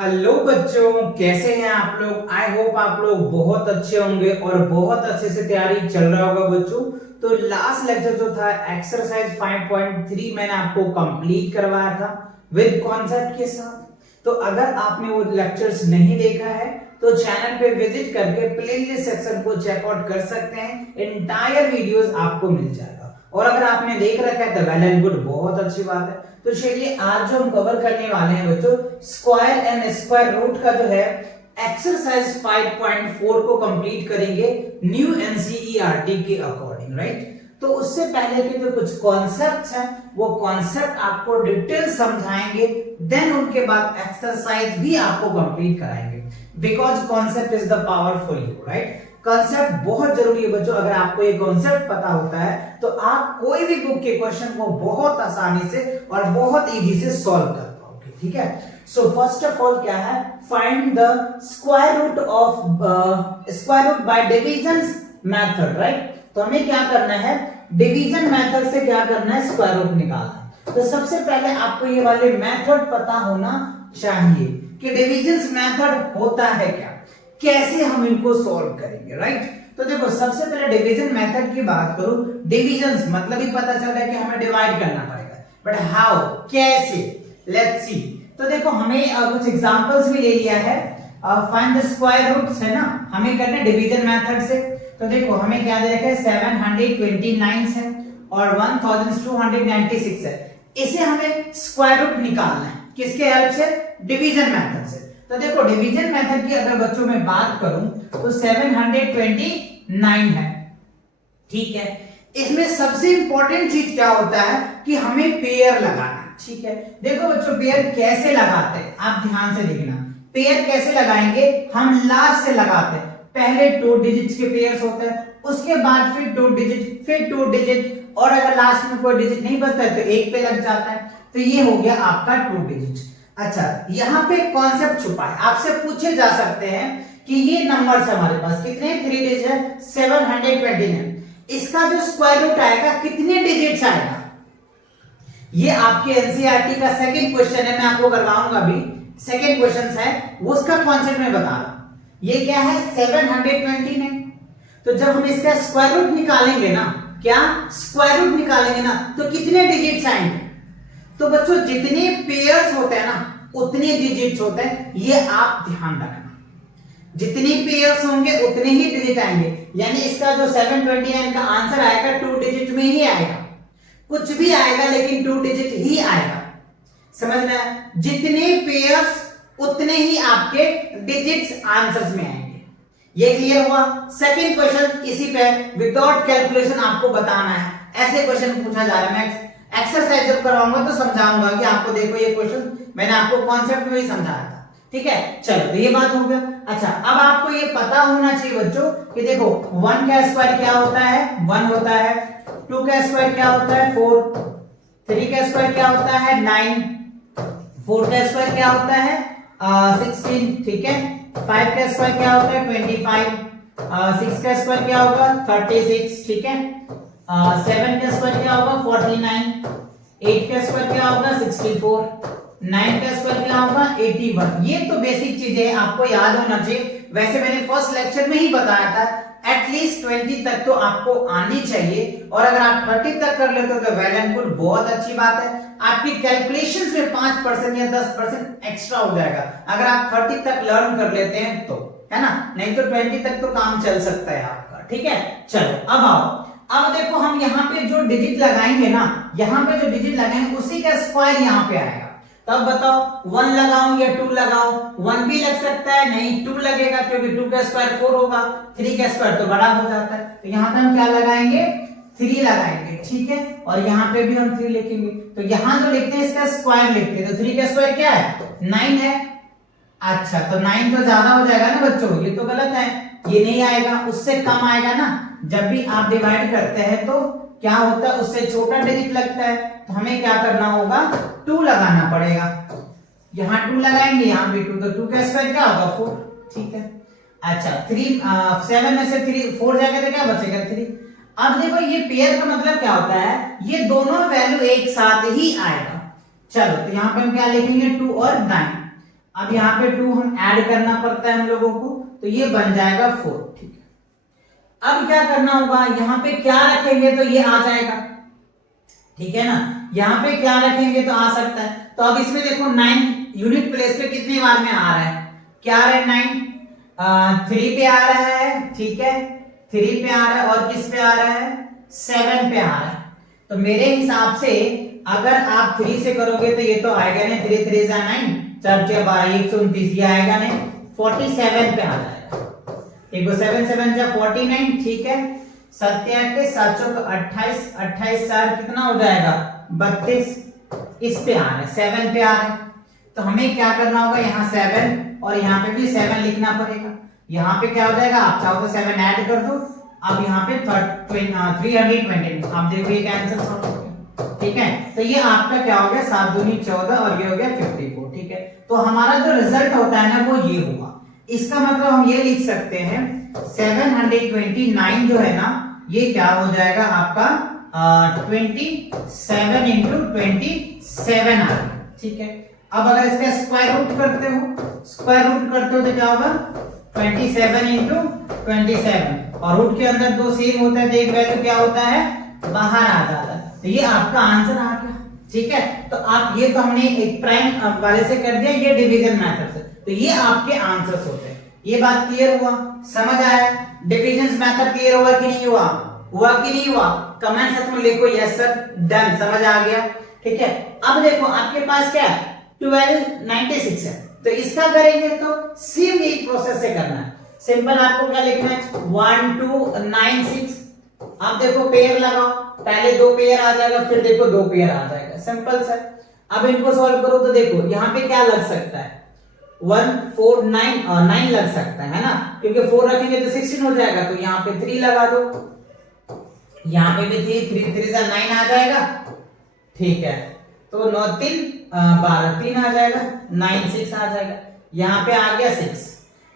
Hello बच्चों, कैसे हैं आप लोग। आई होप आप लोग बहुत अच्छे होंगे और बहुत अच्छे से तैयारी चल रहा होगा बच्चों। तो लास्ट लेक्चर जो था एक्सरसाइज 5.3 मैंने आपको कंप्लीट करवाया था विद कॉन्सेप्ट के साथ। तो अगर आपने वो लेक्चर्स नहीं देखा है तो चैनल पे विजिट करके प्लेलिस्ट सेक्शन को चेकआउट कर सकते हैं। एंटायर वीडियोस आपको मिल जाएगा और अगर आपने देख रखा है तो वेल एंड गुड, बहुत अच्छी बात है। तो चलिए आज जो हम कवर करने वाले हैं बच्चों, स्क्वायर एंड स्क्वायर रूट का जो है एक्सरसाइज 5.4 को कंप्लीट करेंगे न्यू एनसीईआरटी के अकॉर्डिंग, राइट। तो उससे पहले के जो कुछ कॉन्सेप्ट्स हैं वो कॉन्सेप्ट आपको डिटेल समझाएंगे, देन उनके बाद एक्सरसाइज भी आपको कंप्लीट कराएंगे, because concept is the power for you, right. Concept बहुत जरूरी है बच्चों। अगर आपको ये कॉन्सेप्ट पता होता है तो आप कोई भी बुक के क्वेश्चन को बहुत आसानी से और बहुत इजी से सॉल्व कर पाओगे, ठीक है। सो फर्स्ट ऑफ ऑल क्या है, find the square root of square root by division method, right. तो हमें क्या करना है, डिवीजन मेथड से क्या करना है, स्क्वायर रूट निकालना है। तो सबसे पहले आपको ये वाले मेथड पता होना चाहिए कि डिवीजन मेथड होता है क्या, कैसे हम इनको सॉल्व करेंगे, राइट। तो देखो सबसे पहले डिवीजन मेथड की बात करूं, डिविजन मतलब ही पता चल रहा है कि हमें डिवाइड करना पड़ेगा, बट हाउ, कैसे, लेट्स सी। तो देखो हमें कुछ एग्जांपल्स भी ले लिया है। फाइंड द स्क्वायर रूट्स है ना, हमें करना है डिवीजन मेथड से। तो देखो हमें क्या दे रखा है, 729 है और 1296 है। इसे हमें स्क्वायर रूट निकालना है, किसके हेल्प से, डिवीजन मेथड से। तो देखो डिवीजन मेथड की अगर बच्चों में बात करूं तो 729 है, ठीक है। इसमें सबसे इंपॉर्टेंट चीज क्या होता है कि हमें पेयर लगाना है, ठीक है। देखो बच्चों पेयर कैसे लगाते हैं, आप ध्यान से देखना। पेयर कैसे लगाएंगे, हम लास्ट से लगाते हैं। पहले 2 डिजिट्स के पेयर्स होते हैं, उसके बाद फिर 2 डिजिट, फिर 2 डिजिट, और अगर लास्ट में कोई डिजिट नहीं बचता है तो एक पे लग जाता है। तो ये हो गया आपका 2 डिजिट। अच्छा, यहाँ पे कॉन्सेप्ट छुपा है, आपसे पूछे जा सकते हैं कि ये नंबर्स हमारे पास कितने, 3 डिजिट है, 729, इसका जो स्क्वायर रूट आएगा कितने डिजिट्स आएगा। ये आपके एनसीईआरटी का सेकंड क्वेश्चन है, मैं आपको करवाऊंगा अभी। सेकंड क्वेश्चन है वो, उसका कॉन्सेप्ट मैं बता रहा हूं। ये क्या है, 729। तो जब हम इसका स्क्वायर रूट निकालेंगे ना, क्या स्क्वायर रूट निकालेंगे ना, तो कितने डिजिट्स आएंगे। तो बच्चों जितने पेयर्स होते हैं ना उतने डिजिट्स होते हैं, ये आप ध्यान रखना। जितनी पेयर्स होंगे उतने ही डिजिट आएंगे, यानी इसका जो 729 का आंसर आएगा 2 डिजिट में ही आएगा। कुछ भी आएगा लेकिन 2 डिजिट ही आएगा, समझ में आया। जितने पेयर्स उतने ही आपके डिजिट्स आंसर्स में आएंगे। ये क्लियर हुआ। सेकंड क्वेश्चन इसी पे विदाउट कैलकुलेशन आपको बताना है, ऐसे क्वेश्चन पूछा जा रहा है। मैं एक्सरसाइज जब करवाऊंगा तो समझाऊंगा कि आपको देखो ये क्वेश्चन मैंने आपको कॉन्सेप्ट में ही समझाया था, ठीक है। चलो तो ये बात हो गया। अच्छा, अब आपको ये पता होना चाहिए बच्चों कि देखो 1 का स्क्वायर क्या होता है, 1 होता है। 2 का स्क्वायर क्या होता है, 4। 3 का स्क्वायर क्या होता है, 9। 4 का स्क्वायर क्या होता है, 16, ठीक है। 5 का स्क्वायर क्या होता है, 25। 6 का स्क्वायर क्या होगा, 36, ठीक है। 7 का स्क्वायर क्या होगा, 49। 8 का स्क्वायर क्या होगा, 64। 9 का स्क्वायर क्या होगा, 81। ये तो बेसिक चीजें आपको याद होना चाहिए। वैसे मैंने फर्स्ट लेक्चर में ही बताया था एटलीस्ट 20 तक तो आपको आनी चाहिए, और अगर आप 30 तक कर लेते हो तो वेल एंड गुड, बहुत अच्छी बात है। आपकी कैलकुलेशंस में 5% या 10% एक्स्ट्रा हो जाएगा अगर आप 30 तक लर्न कर लेते हैं तो, है ना। नहीं तो 20 तक तो काम चल सकता है आपका, ठीक है। चलो अब आओ, अब देखो हम यहाँ पे जो डिजिट लगाएंगे ना, यहाँ पे जो डिजिट लगाएंगे उसी का स्क्वायर यहाँ पे आएगा। तब बताओ 1 लगाऊं या 2 लगाऊं। 1 भी लग सकता है, नहीं 2 लगेगा क्योंकि 2 का स्क्वायर 4 होगा, 3 का स्क्वायर तो बड़ा हो जाता है। तो यहाँ पे हम क्या लगाएंगे, 3 लगाएंगे, ठीक है। और यहाँ पे भी हम 3 लिखेंगे। तो यहाँ जो लिखते हैं इसका स्क्वायर लिखते हैं, तो 3 का स्क्वायर क्या है, 9 है। अच्छा, तो 9 तो ज्यादा हो जाएगा ना बच्चों, ये तो गलत है, ये नहीं आएगा, उससे कम आएगा ना। जब भी आप डिवाइड करते हैं तो क्या होता है, उससे छोटा डिजिट लगता है। तो हमें क्या करना होगा, 2 लगाना पड़ेगा। यहाँ 2 लगाएंगे, यहाँ भी 2, तो 2 का स्क्वायर क्या होगा, 4, ठीक है। अच्छा 7 में से 4 जाएगा तो क्या बचेगा, 3। अब देखो ये पेयर का मतलब क्या होता है, ये दोनों वैल्यू एक साथ ही आएगा। चलो तो यहाँ पे हम क्या लिखेंगे, 2 और 9। अब यहाँ पे 2 हम ऐड करना पड़ता है हम लोगों को, तो ये बन जाएगा 4। ठीक है, अब क्या करना होगा, यहाँ पे क्या रखेंगे तो ये आ जाएगा, ठीक है ना, यहाँ पे क्या रखेंगे तो आ सकता है। तो अब इसमें देखो 9 यूनिट प्लेस पे कितने बार में आ रहा है, क्या आ रहा है 9 3 पे आ रहा है, ठीक है 3 पे आ रहा है, और किस पे आ रहा है 7 पे आ रहा है। तो मेरे हिसाब से अगर आप 3 से करोगे तो ये तो आएगा नहीं, 3 3 जा 9, 4 4 12 129, ये आएगा नहीं, 47 पे आ जाएगा। एक 7 7 जा 49, ठीक है, 7 8 के 7 चौक 28, 28 4 कितना हो जाएगा 32, इस पे आ रहा है 7 पे आ रहा है। तो हमें क्या करना होगा, यहाँ 7 और यहाँ पे भी 7 लिखना पड़ेगा। यहाँ पे क्या हो जाएगा, आप चाहो तो 7 ऐड कर दो। अब यहाँ पे 320, आप देखो ये कैंसिल हो गया, ठीक है। तो ये आपका क्या हो गया 7 दूनी 14 और ये हो गया 54, ठीक है। तो हमारा जो रिजल्ट होता है ना वो ये होगा। इसका मतलब हम ये लिख सकते हैं 729 जो है ना ये क्या हो जाएगा आपका 27 इंटू 27 आ गया, ठीक है। अब अगर इसका स्क्वायर रूट करते हो तो क्या होगा 27 इंटू 27, और रूट के अंदर 2 सेम होता है तो एक वैल्यू क्या होता है बाहर आ जाता है। तो ये आपका आंसर आ गया, ठीक है। तो आप ये तो हमने एक प्राइम वाले से कर दिया, ये डिवीजन मेथड से, तो ये आपके आंसर्स होते हैं। ये बात क्लियर हुआ, समझ आया? डिविजन मेथड क्लियर हुआ कि नहीं हुआ, कि नहीं हुआ? कमेंट सेक्शन में लिखो यस सर, डन, समझ आ गया, ठीक है। अब देखो आपके पास क्या है 1296 है, तो इसका करेंगे तो सेम एक प्रोसेस से करना है। सिंपल आपको क्या लिखना है 1296। आप देखो पेयर लगाओ, पहले 2 पेयर आ जाएगा, फिर देखो 2 पेयर आ जाएगा, सिंपल सा। अब इनको सॉल्व करो तो देखो यहाँ पे क्या लग सकता है 1 4 9 और 9 लग सकता है ना, क्योंकि 4 रखेंगे तो 16 हो जाएगा, तो यहाँ पे 3 लगा दो, यहाँ पे भी 3 3 से 9 आ जाएगा, ठीक है। तो 9 3 12 3 आ जाएगा, 9 6 आ जाएगा, यहाँ पे आ गया 6।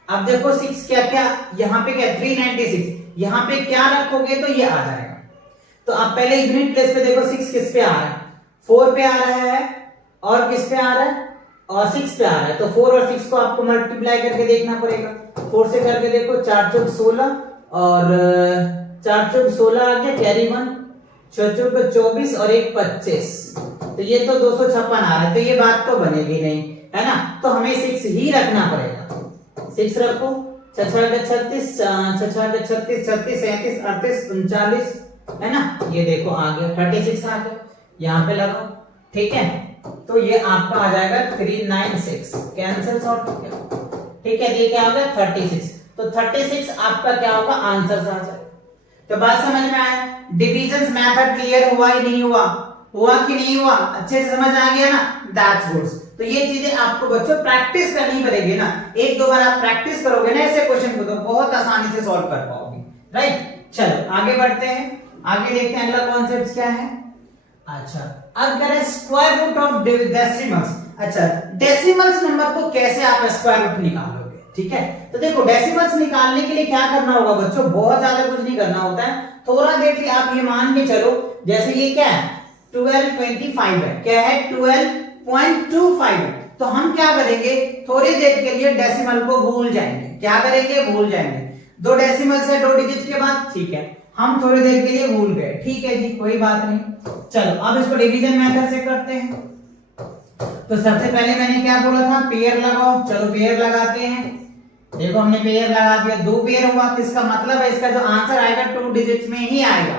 अब देखो 6 क्या क्या, यहाँ पे क्या 396, यहाँ पे क्या रखोगे तो ये आ जाएगा। तो आप पहले यूनिट प्लेस पे देखो 6 किस पे आ रहा है 4 पे आ रहा है, और किस पे आ रहा है और 6 पे आ रहा है। तो 4 और 6 को आपको मल्टीप्लाई करके देखना पड़ेगा। 4 से करके देखो 4 चौक 16 और 4 चौक 16 आ गया, कैरी 1, 6 चौक 24 और 1 25, तो ये तो 256 आ रहा है, तो ये बात तो बनेगी नहीं, है ना। तो हमें 6 ही रखना पड़ेगा, 6 रखो, 6 36 36 36 36 37 38 39, है ना। ये देखो आ गया 36 आ गया, यहाँ पे लगाओ, ठीक है। तो ये आपका आ जाएगा 396, कैंसिल सॉर्ट हो गया, ठीक है। ये क्या हो गया 36, तो 36 आपका क्या होगा आंसर आ जाएगा। तो बात समझ में आया? डिविजन मेथड क्लियर हुआ ही नहीं हुआ, कि नहीं हुआ? अच्छे से समझ आ गया ना, दैट्स गुड। तो ये चीजें आपको बच्चों प्रैक्टिस करनी पड़ेगी ना, 1-2 बार आप प्रैक्टिस करोगे ना ऐसे क्वेश्चन को तो बहुत आसानी से सॉल्व कर पाओगे, राइट। चलो आगे बढ़ते हैं, आगे देखते हैं अगला कॉन्सेप्ट क्या है। अच्छा, अब कह रहे हैं स्क्वायर रूट ऑफ डेसिमल्स। अच्छा, डेसिमल्स नंबर को कैसे आप स्क्वायर रूट निकालोगे, ठीक है। तो देखो डेसिमल्स निकालने के लिए क्या करना होगा बच्चों, बहुत ज्यादा कुछ नहीं करना होता है, थोड़ा देर के आप ये मान के चलो, जैसे ये क्या है 1225 है, क्या है 12.25 है, तो हम क्या करेंगे थोड़ी देर के लिए डेसिमल को भूल जाएंगे। क्या करेंगे, भूल जाएंगे। 2 डेसिमल्स है 2 डिजिट के बाद, ठीक है, हम थोड़ी देर के लिए भूल गए, ठीक है जी, कोई बात नहीं। चलो अब इसको डिवीजन मेथड से करते हैं। तो सबसे पहले मैंने क्या बोला था, पेयर लगाओ, चलो पेयर लगाते हैं। देखो हमने पेयर लगा दिया, 2 पेयर हुआ, तो इसका मतलब है इसका जो आंसर आएगा 2 डिजिट्स में ही आएगा।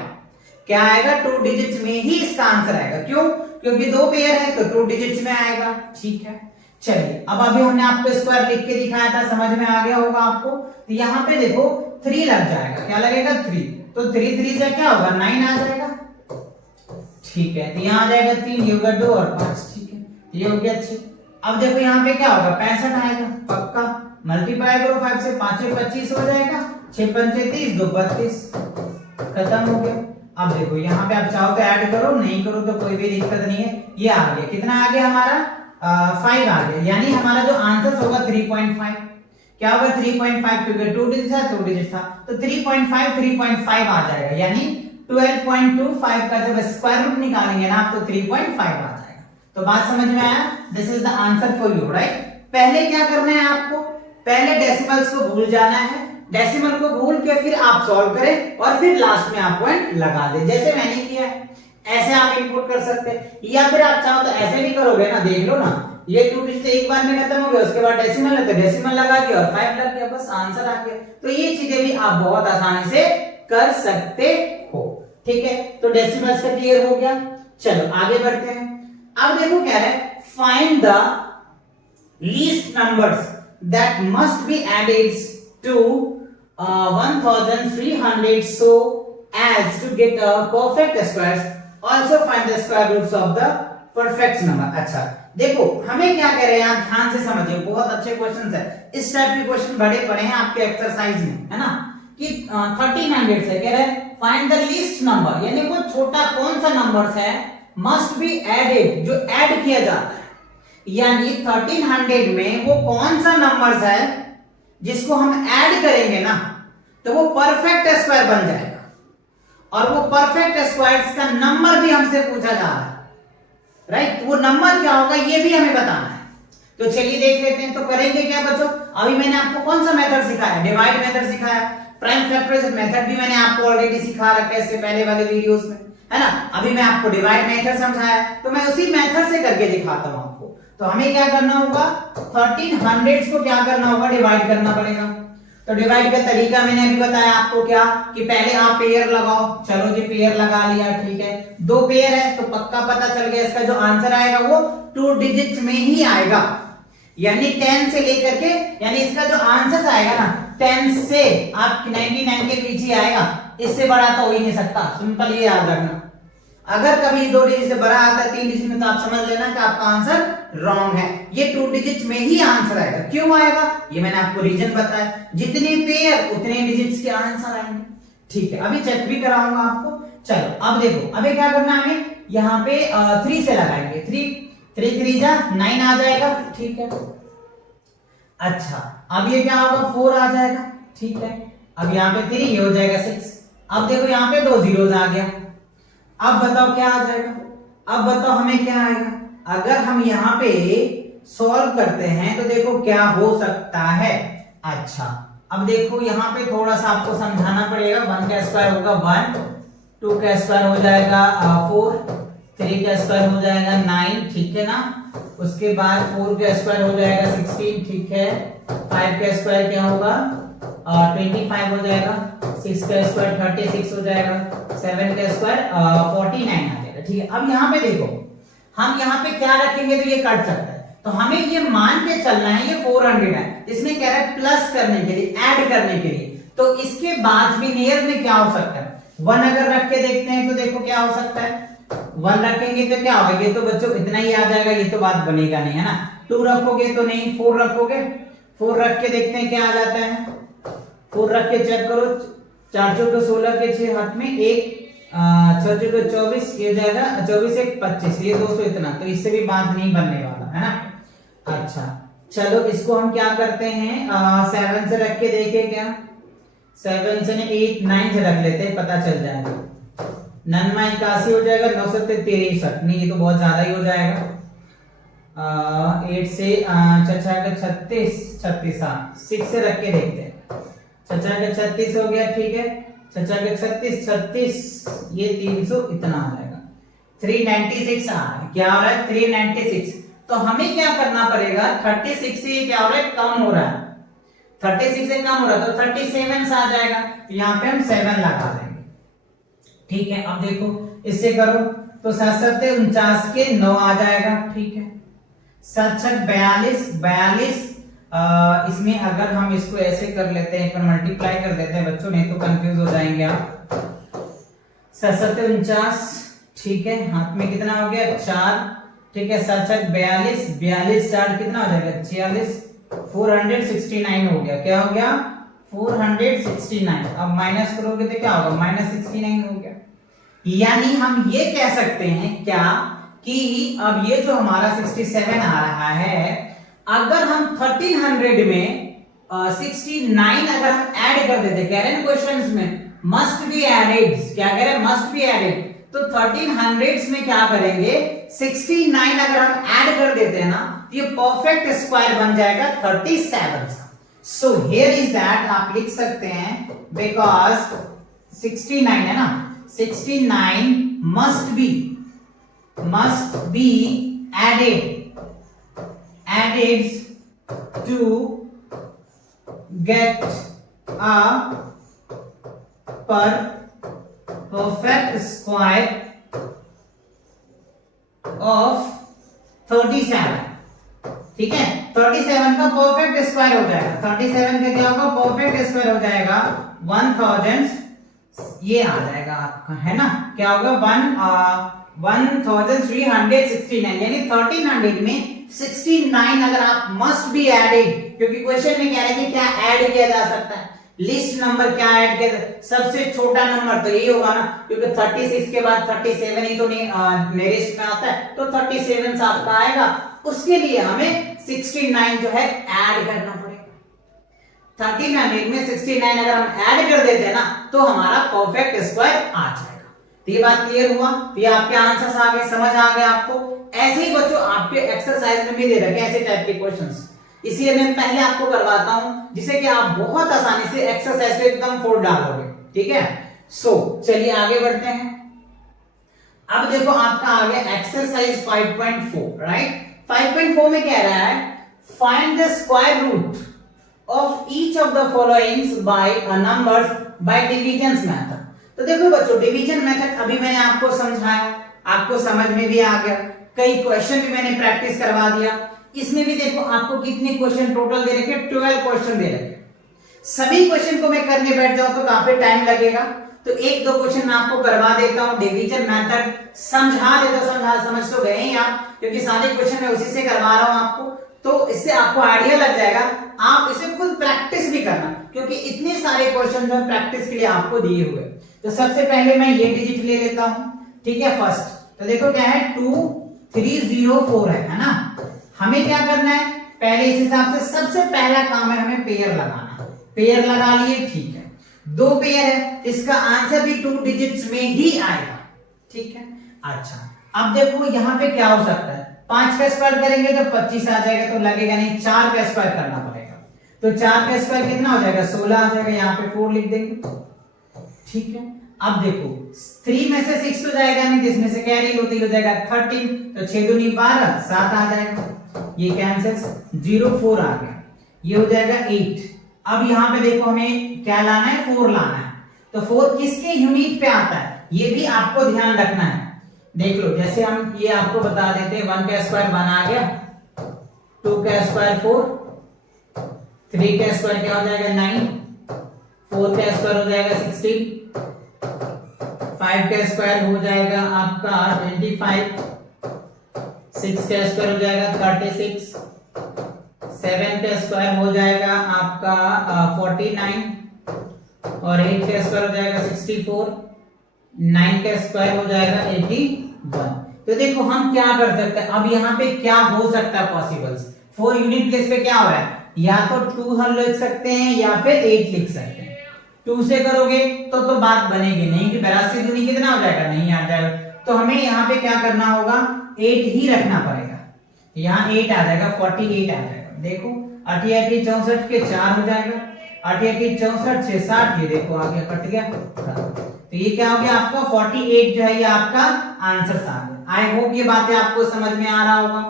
क्या आएगा 2 डिजिट्स में ही इसका आंसर आएगा, क्यों? क्योंकि 2 पेयर है तो 2 डिजिट्स में आएगा, ठीक है। चलिए अब अभी हमने आपको स्क्वायर लिख के दिखाया था, समझ में आ गया होगा आपको। तो यहाँ पे देखो 3 लग जाएगा, क्या लगेगा 3, तो 3 3 से क्या होगा 9 आ जाएगा, ठीक है। तो यहाँ आ जाएगा 3, ये होगा 2 और 5, ठीक है, ये हो गया 6। अब देखो यहाँ पे क्या होगा 65 आएगा पक्का, मल्टीप्लाई करो 5 से, 5 से 25 हो जाएगा, 6 पंचे 30, 2 32, खत्म हो गया। अब देखो यहाँ पे आप चाहो तो ऐड करो, नहीं करो तो कोई भी दिक्कत नहीं है। ये आ गया, कितना आ गया हमारा 5 आ गया, यानी हमारा जो आंसर होगा 3.5। क्या होगा 3.5, क्योंकि 2 डिजिट था 2 डिजिट था, तो 3.5 आ जाएगा, यानी 12.25 का जब स्क्वायर रूट निकालेंगे ना आप तो 3.5 आ जाएगा। तो बात समझ में आया? This is the answer for you, right. पहले क्या करना है आपको, पहले डेसिमल्स को भूल जाना है, डेसिमल को भूल के फिर आप सॉल्व करें और फिर लास्ट में आप पॉइंट लगा दें, जैसे मैंने किया है। ऐसे आप इनपुट कर सकते हैं, या फिर आप चाहो तो ऐसे भी करोगे ना, देख लो ना, ये 2 डिजिट एक बार में खत्म हो गया, उसके बाद डेसिमल है तो डेसिमल लगा दिया और 5 लग गया, बस आंसर आ गया। तो ये चीजें भी आप बहुत आसानी से कर सकते हो, ठीक है। तो डेसिमल्स का क्लियर हो गया। चलो आगे बढ़ते हैं। अब देखो क्या है, find the least numbers that must be added to 1300 so as to get a perfect squares. Also find the square roots of the perfect number. अच्छा देखो हमें क्या कह रहे हैं, आप ध्यान से समझिए, बहुत अच्छे क्वेश्चंस है। इस टाइप के क्वेश्चन बड़े पड़े हैं आपके एक्सरसाइज में, है ना, कि 1300 से कह रहे हैं फाइंड द लीस्ट नंबर, यानी वो छोटा कौन सा नंबर है मस्ट बी एडेड, जो ऐड किया जाता है, यानी 1300 में वो कौन सा नंबर है जिसको हम ऐड करेंगे ना तो वो परफेक्ट स्क्वायर बन जाएगा। और वो परफेक्ट स्क्वायर्स का नंबर भी हमसे पूछा जा रहा है, राइट। वो नंबर क्या होगा ये भी हमें बताना है। तो चलिए देख लेते हैं। तो करेंगे क्या बच्चों, अभी मैंने आपको कौन सा मेथड सिखाया, डिवाइड मेथड सिखाया, प्राइम फैक्टराइजेशन मेथड भी मैंने आपको ऑलरेडी सिखा रखा है इससे पहले वाले वीडियोस में, है ना। अभी मैं आपको डिवाइड मेथड समझाया, तो मैं उसी मेथड से करके दिखाता हूं आपको। तो हमें क्या करना होगा, 1300 को क्या करना होगा, डिवाइड करना पड़ेगा। तो डिवाइड का तरीका मैंने अभी बताया आपको, क्या कि पहले आप पेयर लगाओ। चलो जी पेयर लगा लिया, ठीक है, 2 पेयर है तो पक्का पता चल गया इसका जो आंसर आएगा वो 2 डिजिट में ही आएगा, यानी 10 से लेकर के, यानी इसका जो आंसर आएगा ना 10 से आप 99 के बीच ही आएगा, इससे बड़ा तो हो ही नहीं सकता। सिंपल ये याद रखना, अगर कभी 2 डिजिट से बड़ा आता है 3 डिजिट में तो आप समझ लेना कि आपका आंसर रॉन्ग है। ये 2 डिजिट में ही आंसर आएगा। क्यों आएगा ये मैंने आपको रीजन बताया, जितने पेयर उतने डिजिट्स के आंसर आएंगे, ठीक है। अभी चेक भी कराऊंगा आपको। चलो अब देखो, अभी क्या करना है हमें, यहाँ पे 3 से लगाएंगे, 3 3 जा 9 आ जाएगा, ठीक है। अच्छा अब ये क्या होगा, 4 आ जाएगा, ठीक है। अब यहाँ पे 3 ये हो जाएगा 6। अब देखो यहाँ पे 2 जीरोस आ गया। अब बताओ क्या आ जाएगा, अब बताओ हमें क्या आएगा। अगर हम यहाँ पे सॉल्व करते हैं तो देखो क्या हो सकता है। अच्छा अब देखो यहाँ पे थोड़ा सा आपको समझाना पड़ेगा। 1 का स्क्वायर होगा 1, 2 का स्क्वायर हो जाएगा 4, 3 का स्क्वायर हो जाएगा 9, ठीक है ना। उसके बाद 4 का स्क्वायर हो जाएगा 16, ठीक है। 5 का स्क्वायर क्या होगा 25 हो जाएगा, 6 का स्क्वायर 36 हो जाएगा, 7 का स्क्वायर 49 आ जाएगा, ठीक है। अब यहाँ पे देखो हम यहाँ पे क्या रखेंगे तो ये कट सकता है, तो हमें ये मान के चलना है ये 400 है, इसमें कह रहा है प्लस करने के लिए, ऐड करने के लिए। तो इसके बाद भी नियर में क्या हो सकता है, 1 अगर रख के देखते हैं तो देखो क्या हो सकता है। 1 रखेंगे तो क्या होगा, ये तो बच्चों इतना ही आ जाएगा, ये तो बात बनेगा नहीं, है ना। 2 रखोगे तो नहीं, 4 रखोगे, 4 रख के देखते हैं क्या आ जाता है। 4 रख के चेक करो, 4 चौके 16 के 6 हाथ में 1, 6 चौके 24 ये जाएगा, 24 1 25, ये 200 इतना, तो इससे भी बात नहीं बनने वाला, है ना। अच्छा चलो इसको हम क्या करते हैं, 7 से रख के देखें क्या, 7 से 8 9 से रख लेते हैं, पता चल जाएगा। 9 में 81 हो जाएगा, 9 से 63, नहीं ये तो बहुत ज्यादा ही हो जाएगा। 8 से 36 6 से रख के देखते हैं, 36 हो गया, ठीक है। 36 ये 300 इतना आ जाएगा, 396 आ रहा है, क्या हो रहा है 396। तो हमें क्या करना पड़ेगा, 36 से क्या हो रहा है, कम हो रहा है, 36 से कम हो रहा है, तो 37 आ जाएगा, तो यहाँ पे हम 7 लगा देंगे, ठीक है। अब देखो इससे करो तो 7 7 49 के 9 आ जाएगा, ठीक है। 7 6 42, इसमें अगर हम इसको ऐसे कर लेते हैं, मल्टीप्लाई कर देते हैं बच्चों, नहीं तो कंफ्यूज हो जाएंगे आप। 7 7 49, ठीक है, हाथ में कितना हो गया 4, ठीक है। 7 6 42, 42 4 कितना हो जाएगा 46, 469 हो गया, क्या हो गया 469। अब माइनस करोगे तो क्या होगा, -69 हो गया। यानी हम ये कह सकते हैं क्या कि अब ये जो हमारा 67 आ रहा है, अगर हम 1300 में 69 अगर हम ऐड कर देते, कह रहे हैं क्वेश्चंस में मस्ट बी एडेड, क्या कह रहे हैं मस्ट बी एडेड, तो 1300 में क्या करेंगे 69 अगर हम ऐड कर देते हैं ना तो ये परफेक्ट स्क्वायर बन जाएगा 37 का। सो हियर इज दैट आप लिख सकते हैं बिकॉज 69 है ना, 69 must be added to get a perfect square of 37। ठीक है, 37 का परफेक्ट स्क्वायर हो जाएगा, 37 का क्या होगा परफेक्ट स्क्वायर हो जाएगा 1000, ये आ जाएगा आपका, है ना, क्या होगा 1369, यानी 1300 में 69 अगर आप मस्ट बी एडेड, क्योंकि क्वेश्चन में कह रहे हैं कि क्या ऐड किया जा सकता है, लिस्ट नंबर क्या ऐड किया, सबसे छोटा नंबर तो यही होगा ना, क्योंकि 36 के बाद 37 ही तो नेरेस्ट में आता है, तो 37 आपका आएगा, उसके लिए हमें 69 जो है ऐड करना पड़ेगा। 1300 में 69 अगर हम ऐड कर देते हैं ना तो हमारा परफेक्ट स्क्वायर आ जाएगा। तो ये बात क्लियर हुआ, तो ये आपके आंसर्स आ गए, समझ आ गए आपको। ऐसे ही बच्चों आपके एक्सरसाइज में भी दे रखे ऐसे टाइप के क्वेश्चंस, इसलिए मैं पहले आपको करवाता हूं जिससे कि आप बहुत आसानी से एक्सरसाइज को एकदम फोड़ डालोगे। ठीक है, सो चलिए आगे बढ़ते हैं। अब देखो आपका आ गया एक्सरसाइज 5.4, राइट। 5.4 में कह रहा है find the square root of each of the followings by numbers by division method. तो देखो बच्चों डिवीजन मेथड अभी मैंने आपको समझाया, आपको समझ में भी आ गया, कई क्वेश्चन भी मैंने प्रैक्टिस करवा दिया। इसमें भी देखो आपको कितने क्वेश्चन टोटल दे रखे, 12 क्वेश्चन दे रखे। सभी क्वेश्चन को मैं करने बैठ जाऊं तो काफी टाइम लगेगा, तो एक दो क्वेश्चन मैं आपको करवा देता हूं, डिवीजन मेथड समझा देता हूं, समझ तो गए ही आप, क्योंकि सारे क्वेश्चन मैं उसी से करवा रहा हूं आपको, तो इससे आपको आइडिया लग जाएगा, आप इसे खुद प्रैक्टिस भी करना, क्योंकि इतने सारे क्वेश्चन जो प्रैक्टिस के लिए आपको दिए हुए। तो सबसे पहले मैं ये डिजिट ले लेता हूं, ठीक है, फर्स्ट। तो देखो क्या है 2304 है ना। हमें क्या करना है, पहले इस हिसाब से सबसे पहला काम है हमें पेयर लगाना। पेयर लगा लिए, ठीक है, दो पेयर है, इसका आंसर भी 2 डिजिट्स में ही आएगा। ठीक है, अच्छा अब देखो यहाँ पे क्या हो सकता है, 5 का स्क्वायर करेंगे तो 25 आ जाएगा, तो लगेगा नहीं, 4 का स्क्वायर करना पड़ेगा, तो 4 का स्क्वायर कितना हो जाएगा 16 आ जाएगा, यहाँ पे 4 लिख देंगे। ठीक है, अब देखो 3 में से 6 तो जाएगा नहीं, जिसमें से कैरी होती हो जाएगा 13, तो 6 दूनी 12, 7 आ जाएगा, ये कैंसिल, 04 आ गया, ये हो जाएगा 8। अब यहाँ पे देखो हमें क्या लाना है, 4 लाना है, तो 4 किसके यूनिट पे आता है ये भी आपको ध्यान रखना है। देख लो, जैसे हम ये आपको बता देते हैं, 1 का स्क्वायर 1 आ गया, 2 का स्क्वायर 4, 3 का स्क्वायर क्या हो जाएगा 9, 4 का स्क्वायर हो जाएगा 16, 5 का स्क्वायर हो जाएगा आपका 25, 6 का स्क्वायर हो जाएगा 36, 7 का स्क्वायर हो जाएगा आपका 49, और 8 का स्क्वायर हो जाएगा 64, 9 का स्क्वायर हो जाएगा 81। तो देखो हम क्या कर सकते हैं, अब यहाँ पे क्या हो सकता है पॉसिबल्स, 4 यूनिट प्लेस पे क्या हो रहा है, या तो 2 हम लिख सकते हैं या फिर 8 लिख सकते हैं। 2 से करोगे तो बात बनेगी नहीं कि 82 दूनी कितना हो जाएगा, नहीं आ जाएगा, तो हमें यहाँ पे क्या करना होगा, 8 ही रखना पड़ेगा, यहाँ 8 आ जाएगा, 48 आ जाएगा। देखो 88 64 के 4 हो जाएगा, 88 64 6 60, ये देखो आ गया, कट गया, तो ये क्या हो गया आपका 48 जो है ये आपका आंसर आ गया। आई होप ये बातें आपको समझ में आ रहा होगा।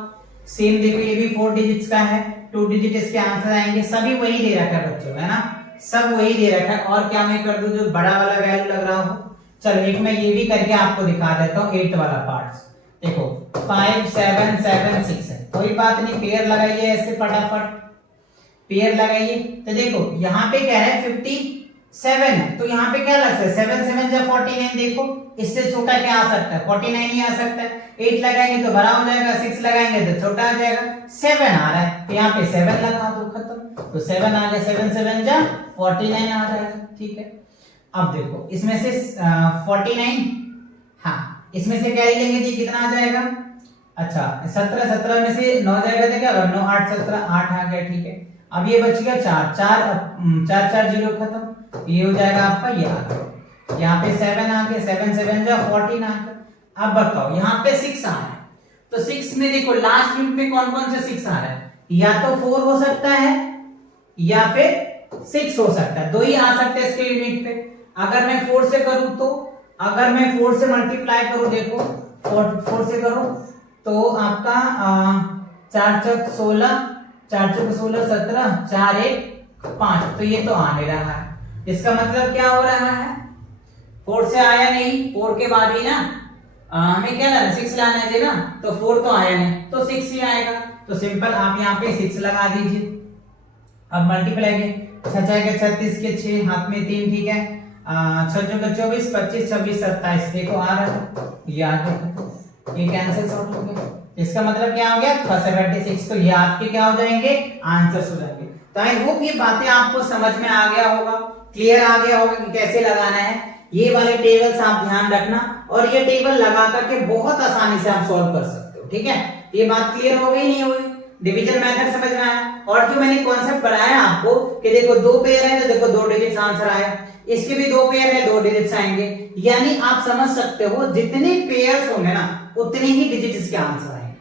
सेम देखो ये भी 4 डिजिट्स का है, 2 डिजिट इसके आंसर आएंगे, सभी वही दे रखा है बच्चों, है ना, सब वही दे रखा है। और क्या मैं कर दूं जो बड़ा वाला वैल्यू लग रहा हो, चलो एक मैं ये भी करके आपको दिखा देता हूँ 8 वाला पार्ट। देखो 5 7 7 6 है, कोई बात नहीं, पेयर लगाइए ऐसे फटाफट, पेयर लगाइए। तो देखो यहाँ पे क्या है 57 है, तो यहाँ पे क्या लग सकता है 7 7 जा 49, देखो इससे छोटा क्या आ सकता है 49 ही आ सकता है। 8 लगाएंगे तो बड़ा हो जाएगा, 6 लगाएंगे तो छोटा आ जाएगा, 7 आ रहा है तो यहाँ पे 7 लगा दो, खत्म, तो 7 आ गया, 7 7 जा 49 आ जाएगा। ठीक है, अब देखो इसमें से 49, हाँ इसमें से क्या लेंगे जी कितना आ जाएगा, अच्छा 17 17 में से 9 जाएगा तो क्या 9 8 17 8 आ गया। ठीक है, अब ये बच गया 4 4 4 4 0 खत्म, ये हो जाएगा आपका, ये आ गया, यहाँ पे 7 आ गया, 7 7 जा 14 आ गया। अब बताओ यहाँ पे 6 आ रहा है, तो 6 में देखो लास्ट यूनिट में कौन कौन से 6 आ रहा है, या तो 4 हो सकता है या फिर 6 हो सकता है, दो ही आ सकते हैं इसके यूनिट पे। अगर मैं 4 से करूं तो, अगर मैं 4 से मल्टीप्लाई करूं, देखो 4 से करूं तो आपका 4 चौक 16, 4 चौक 16 17, 4 1 5, तो ये तो आ नहीं रहा है। इसका मतलब क्या हो रहा है, 4 से आया नहीं, 4 के बाद ही ना हमें क्या लाना, 6 लाना है ना, तो 4 तो आया नहीं, तो 6 ही आएगा। तो सिंपल आप यहाँ पे 6 लगा दीजिए। अब मल्टीप्लाई के 6 के 36 के 6 हाथ में 3, ठीक है, 6 चौके 24 25 26 27, देखो आ रहा है, ये आ गया, ये कैंसिल आउट हो गया। इसका मतलब क्या हो गया 76, तो ये आपके क्या हो जाएंगे, आंसर्स हो जाएंगे। तो आई होप ये बातें आपको समझ में आ गया होगा, क्लियर आ गया होगा कि कैसे लगाना है। ये वाले टेबल्स आप ध्यान रखना, और ये टेबल लगा करके बहुत आसानी से आप सॉल्व कर सकते हो, ठीक है। ये बात क्लियर हो गई नहीं हुई, डिवीजन मेथड समझ में आया। और जो मैंने कॉन्सेप्ट पढ़ाया आपको कि देखो 2 पेयर है तो देखो 2 डिजिट्स आंसर आया, इसके भी 2 पेयर है 2 डिजिट्स आएंगे, यानी आप समझ सकते हो जितने पेयर्स होंगे ना उतने ही डिजिट्स के आंसर आएंगे।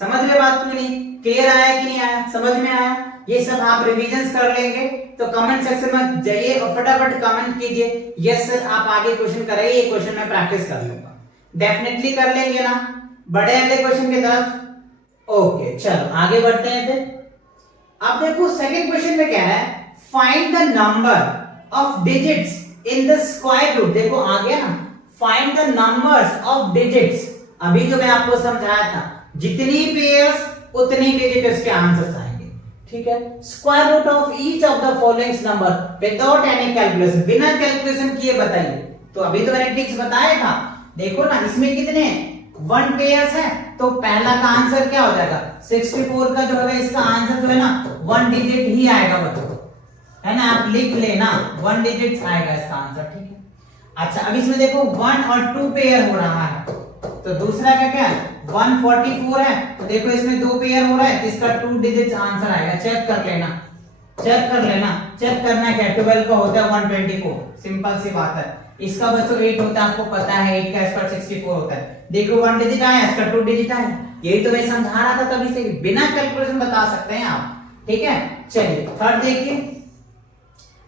समझ रहे बात क्यों नहीं, क्लियर आया कि नहीं आया, समझ में आया। ये सब आप रिवीजन कर लेंगे तो कमेंट सेक्शन में जाइए और फटाफट कमेंट कीजिए यस सर आप आगे क्वेश्चन कराइए, ये क्वेश्चन मैं प्रैक्टिस कर लूंगा। डेफिनेटली कर लेंगे ना, बढ़े अगले क्वेश्चन की तरफ। ओके चलो आगे बढ़ते हैं फिर। अब देखो सेकंड क्वेश्चन में क्या है, find the number of digits in the square root. देखो आ गया ना, find the numbers of digits. अभी जो मैं आपको समझाया था, जितनी पेयर्स उतनी डिजिट्स के आंसर्स आएंगे, ठीक है। Square root of each of the following number without any calculation, बिना कैलकुलेशन किए बताइए। तो अभी तो मैंने ट्रिक्स बताया था, देखो ना इसमें कितने 1 पेयर्स है, तो पहला का आंसर क्या हो जाएगा 64 का जो है इसका आंसर जो है ना 1 डिजिट ही आएगा बच्चों, है ना, आप लिख लेना 1 डिजिट आएगा इसका आंसर, ठीक है। अच्छा अब इसमें देखो 1 और 2 पेयर हो रहा है, तो दूसरा का क्या है 144 है, तो देखो इसमें 2 पेयर हो रहा है, इसका 2 डिजिट आंसर आएगा। चेक कर लेना, चेक कर लेना, चेक करना क्या 12 का होता है 124, सिंपल सी बात है। इसका बच्चों 8 होता है, आपको पता है 8 का स्क्वायर 64 होता है। देखो 1 डिजिट आया, इसका 2 डिजिट आया, यही तो मैं समझा रहा था तभी से, बिना कैलकुलेशन बता सकते हैं आप, ठीक है। चलिए थर्ड देखिए,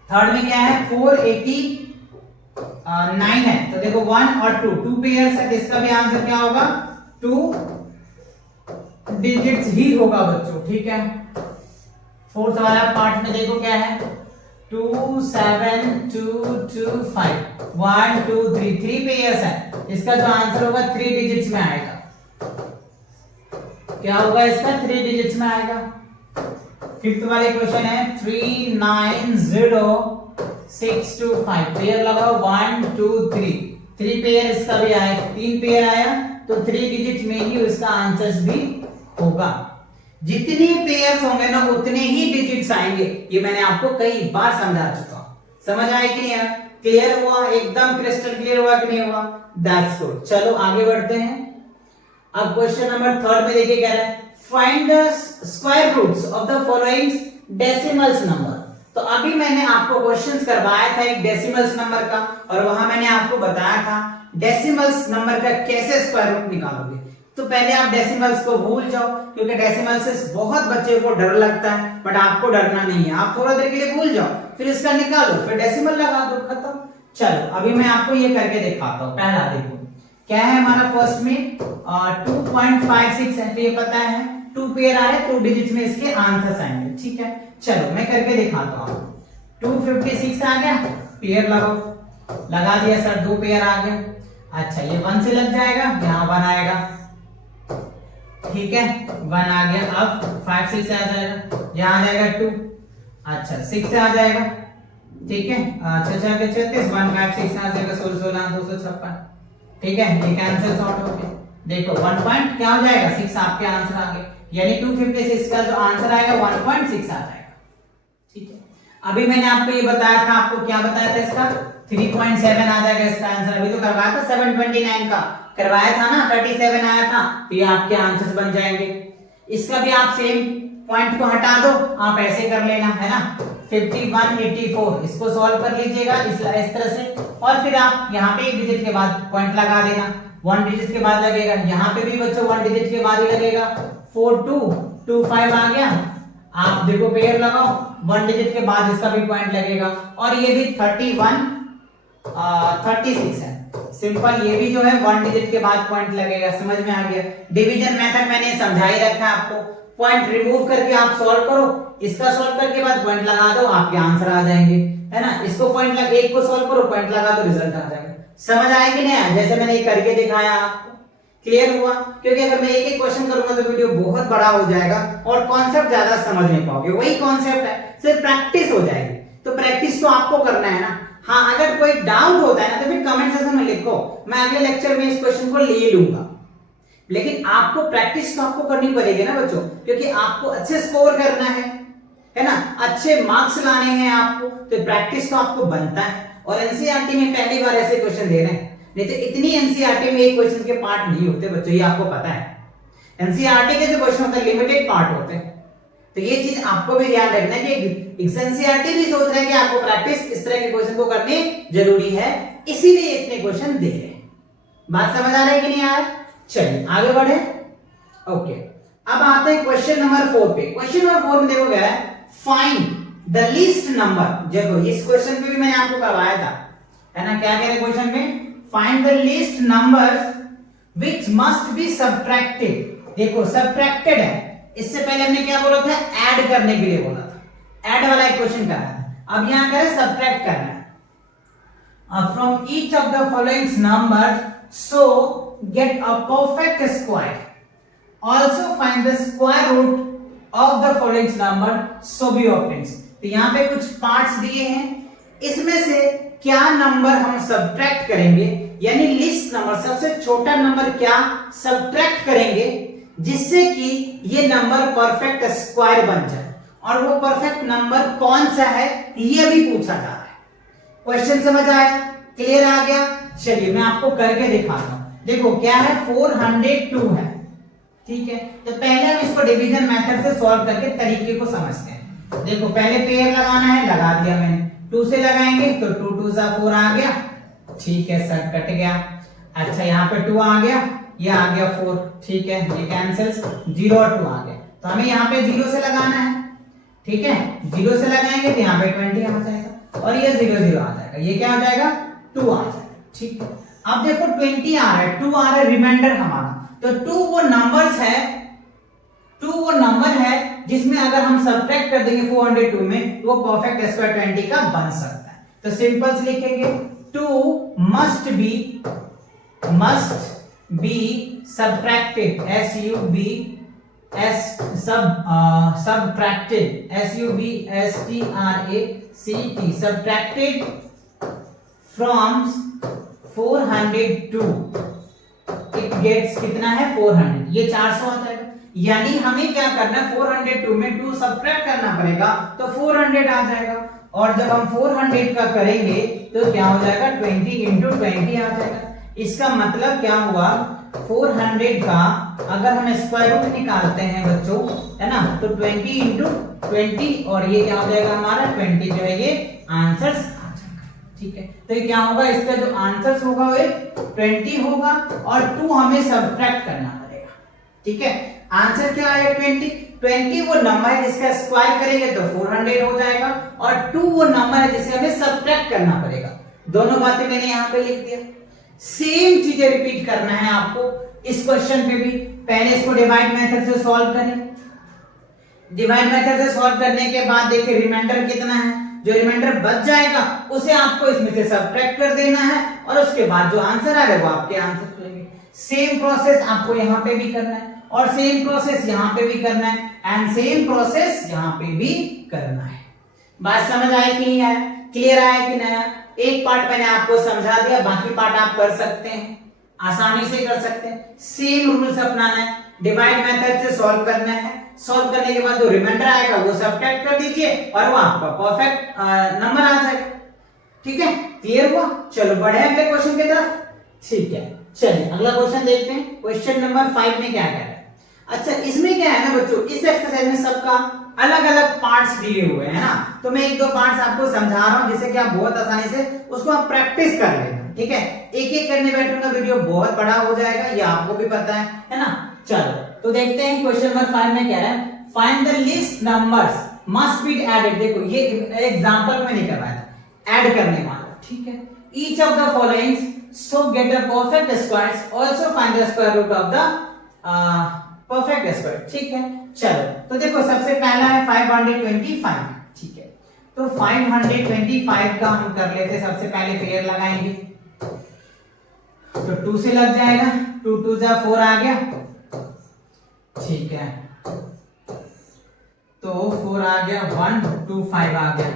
थर्ड में क्या है 489 है, तो देखो 1 और 2 पेयर्स है, तो इसका भी आंसर क्या होगा 2 डिजिट्स ही होगा बच्चों, ठीक है। फोर्थ वाला पार्ट में देखो क्या है 2 7 2 2 5 1 2 3 3 पेयर्स है, इसका जो आंसर होगा 3 डिजिट्स में आएगा। क्या होगा इसका 3 डिजिट्स में आएगा। फिफ्थ वाले क्वेश्चन है 390625, पेयर लगाओ 1 2 3 3 पेयर इसका भी आया, 3 पेयर आया तो 3 डिजिट में ही उसका आंसर भी होगा। जितने पेयर्स होंगे ना उतने ही डिजिट्स आएंगे, ये मैंने आपको कई बार समझा चुका हूं। समझ आया कि नहीं आया, क्लियर हुआ, एकदम क्रिस्टल क्लियर हुआ कि नहीं हुआ, दैट्स गुड। चलो आगे बढ़ते हैं। अब क्वेश्चन नंबर थर्ड में देखिए क्या है, find the square roots of the following decimals number. तो अभी मैंने आपको क्वेश्चंस करवाया था एक डेसिमल्स नंबर का, और वहां मैंने आपको बताया था डेसिमल्स नंबर का कैसे स्क्वायर रूट निकालोगे। तो पहले आप डेसिमल्स को भूल जाओ, क्योंकि डेसिमल्स से बहुत बच्चे को डर लगता है, बट आपको डरना नहीं है। आप थोड़ा देर के लिए भूल जाओ, फिर इसका निकालो, फिर डेसिमल लगा दो, खत्म। चलो अभी मैं आपको ये करके दिखाता हूँ। पहला देखो क्या है हमारा, फर्स्ट में 2.56 है, तो ये पता है 2 पेयर आ रहे, 2 डिजिट में इसके आंसर्स आएंगे, ठीक है। चलो मैं करके दिखाता हूँ। 256 आ गया, पेयर लगाओ, लगा दिया सर, 2 पेयर आ गए। अच्छा ये 1 से लग जाएगा, यहाँ 1 आएगा, ठीक है 1 आ गया। अब 5 6 से आ जाएगा, यहाँ आ जाएगा 2, अच्छा 6 से आ जाएगा, ठीक है 6 6 के 36, 1 5 6 आ जाएगा 16 16 256, ठीक है। ये कैंसिल सॉर्ट हो गया, देखो 1 पॉइंट क्या हो जाएगा 6 आपके आंसर आ गए, यानी 256 का जो आंसर आएगा 1.6 आ जाएगा, ठीक है। अभी मैंने आपको ये बताया था, आपको क्या बताया था इसका 3.7 आ जाएगा इसका आंसर। अभी तो करवाया था 729 का करवाया था ना, 37 आया था, तो ये आपके आंसर्स बन जाएंगे। इसका भी आप सेम पॉइंट को हटा दो, आप ऐसे कर लेना, है ना 5184, इसको सॉल्व कर लीजिएगा इस तरह से, और फिर आप यहाँ पे एक डिजिट के बाद पॉइंट लगा देना, 1 डिजिट के बाद लगेगा, यहाँ पे भी बच्चों 1 डिजिट के बाद ही लगेगा। 4 2 2 5 आ गया, आप देखो पेयर लगाओ, 1 डिजिट के बाद इसका भी पॉइंट लगेगा। और ये भी 31 36 है, सिंपल, ये भी जो है 1 डिजिट के बाद पॉइंट लगेगा। समझ में आ गया? डिवीजन मेथड मैंने समझा ही रखा है आपको, पॉइंट रिमूव करके आप सॉल्व करो, इसका सॉल्व करके बाद पॉइंट लगा दो, आपके आंसर आ जाएंगे, है ना। इसको पॉइंट लगा, एक को सॉल्व करो, पॉइंट लगा दो, रिजल्ट आ जाएगा। समझ आया कि नहीं? जैसे मैंने ये करके दिखाया आपको, क्लियर हुआ? क्योंकि अगर मैं एक एक क्वेश्चन करूंगा तो वीडियो बहुत बड़ा हो जाएगा और कॉन्सेप्ट ज्यादा समझ नहीं पाओगे। वही कॉन्सेप्ट है, सिर्फ प्रैक्टिस हो जाएगी, तो प्रैक्टिस तो आपको करना है ना। हाँ, अगर कोई डाउट होता है ना तो फिर कमेंट सेक्शन में लिखो, मैं अगले लेक्चर में इस क्वेश्चन को ले लूंगा। लेकिन आपको प्रैक्टिस तो आपको करनी पड़ेगी ना बच्चों, क्योंकि आपको अच्छे स्कोर करना है ना, अच्छे मार्क्स लाने हैं आपको, तो प्रैक्टिस तो आपको बनता है। और एनसीईआरटी में पहली बार ऐसे क्वेश्चन दे रहे हैं, नहीं तो इतनी एनसीईआरटी में एक क्वेश्चन के पार्ट नहीं होते बच्चों, ये आपको पता है। एनसीईआरटी के जो क्वेश्चन होते हैं लिमिटेड पार्ट होते हैं, तो ये चीज आपको भी ध्यान रखना है कि एनसीईआरटी भी सोच रहा है कि आपको प्रैक्टिस इस तरह के क्वेश्चन को करनी जरूरी है, इसीलिए इतने क्वेश्चन दे रहे हैं। बात समझ आ रही है कि नहीं आ रहा? चलिए आगे बढ़े। ओके, अब आते हैं क्वेश्चन नंबर 4 पे। क्वेश्चन नंबर 4 में देखो क्या है, फाइंड द लीस्ट नंबर। देखो इस क्वेश्चन पे भी मैंने आपको करवाया था, है ना। क्या कह रहे क्वेश्चन में, find the least numbers which must be subtracted. देखो सबट्रैक्टेड है, इससे पहले हमने क्या बोला था, ऐड करने के लिए बोला था, ऐड वाला एक क्वेश्चन कराया था। अब यहां कह रहे सब्ट्रैक्ट करना है। From each of the following number so get a perfect square, also find the square root of the following number, so B options. तो यहां पे कुछ पार्ट्स दिए हैं, इसमें से क्या नंबर हम सब्ट्रैक्ट करेंगे, यानी लिस्ट नंबर सबसे छोटा नंबर क्या सब्ट्रैक्ट करेंगे जिससे कि ये नंबर परफेक्ट स्क्वायर बन जाए, और वो परफेक्ट नंबर कौन सा है ये भी पूछा जा रहा है। क्वेश्चन समझ आया? क्लियर आ गया? चलिए मैं आपको करके दिखाता हूं। देखो क्या है, 402 है, ठीक है। तो पहले हम इसको डिवीजन मेथड से सॉल्व करके तरीके को समझते हैं। देखो पहले पेयर लगाना है, लगा दिया मैंने, 2 से लगाएंगे तो 2 2 4 आ गया, ठीक है सर, कट गया। अच्छा यहाँ पे 2 आ गया, ये आ गया 4, ठीक है, ये कैंसिल्स, 0 और 2 आ गया। तो हमें यहाँ पे 0 से लगाना है, ठीक है, 0 से लगाएंगे तो यहाँ पे 20 आ जाएगा, और ये 0 0 आ जाएगा, ये क्या हो जाएगा 2 आ जाएगा, ठीक है। अब देखो 20 आ रहा है, 2 आ रहा है, रिमाइंडर हमारा, तो 2 वो नंबर्स है, 2 वो नंबर है जिसमें अगर हम सब्ट्रैक्ट कर देंगे 402 में, वो परफेक्ट स्क्वायर 20 का बन सकता है। तो सिंपल से लिखेंगे 2 must be subtracted, subtracted, subtracted from 402, it gets कितना है 400, ये 400 आ जाएगा। यानी हमें क्या करना है, 402 में 2 सब्ट्रैक्ट करना पड़ेगा तो 400 आ जाएगा, और जब हम 400 का करेंगे तो क्या हो जाएगा 20 into 20 आ जाएगा। इसका मतलब क्या हुआ, 400 का अगर हम स्क्वायर रूट निकालते हैं बच्चों, है ना, तो 20 into 20, और ये क्या हो जाएगा हमारा 20 जो है ये आंसर्स आ जाएगा, ठीक है। तो ये क्या होगा, इसका जो आंसर्स होगा वो 20 होगा, और 2 हमें सब्ट्रैक्ट करना पड़ेगा, ठीक है। आंसर क्या है 20 वो नंबर है जिसका स्क्वायर करेंगे तो 400 हो जाएगा, और 2 वो नंबर है जिसे हमें सब्ट्रैक्ट करना पड़ेगा। दोनों बातें मैंने यहाँ पे लिख दिया। सेम चीजें रिपीट करना है आपको इस क्वेश्चन पे भी। पहले इसको डिवाइड मेथड से सॉल्व करें, डिवाइड मेथड से सॉल्व करने के बाद देखिए रिमाइंडर कितना है, जो रिमाइंडर बच जाएगा उसे आपको इसमें से सब्ट्रैक्ट कर देना है, और उसके बाद जो आंसर आ रहा है वो आपके आंसर होंगे। सेम प्रोसेस आपको यहाँ पे भी करना है, और सेम प्रोसेस यहाँ पे भी करना है, एंड सेम प्रोसेस यहाँ पे भी करना है। बात समझ आए कि नहीं आया, क्लियर आया कि नहीं आया? एक पार्ट मैंने आपको समझा दिया, बाकी पार्ट आप कर सकते हैं, आसानी से कर सकते हैं। सेम रूल्स अपनाना है, डिवाइड मेथड से सॉल्व करना है, सॉल्व करने के बाद जो रिमाइंडर आएगा वो सब्ट्रैक्ट कर दीजिए, और वो आपका परफेक्ट नंबर आ जाएगा, ठीक है। क्लियर हुआ? चलो बढ़े अगले क्वेश्चन की तरफ, ठीक है। चलिए अगला क्वेश्चन देखते हैं। क्वेश्चन नंबर 5 में क्या कह रहा है। अच्छा इसमें क्या है ना बच्चों, इस एक्सरसाइज में सबका अलग अलग पार्ट्स दिए हुए हैं ना, तो मैं 1-2 पार्ट्स आपको समझा रहा हूं जिससे कि आप बहुत आसानी से उसको आप प्रैक्टिस कर लेना, ठीक है। एक एक करने बैठूंगा, वीडियो बहुत बड़ा हो जाएगा, ये आपको भी पता है ना। चलो तो देखते हैं क्वेश्चन नंबर 5 में कह रहा है find the list numbers must be added. देखो ये एग्जांपल में नहीं करवाया था, ऐड करने वाला, ठीक है। Each of the following so get a perfect squares also find the square root of the perfect square, ठीक है। चलो तो देखो सबसे पहला है 525, ठीक है। तो 525 का हम कर लेते, सबसे पहले पेयर लगाएंगे तो 2 से लग जाएगा, 2 2 जा 4 आ गया, ठीक है। तो 4 आ गया, 1 2 5 आ गया।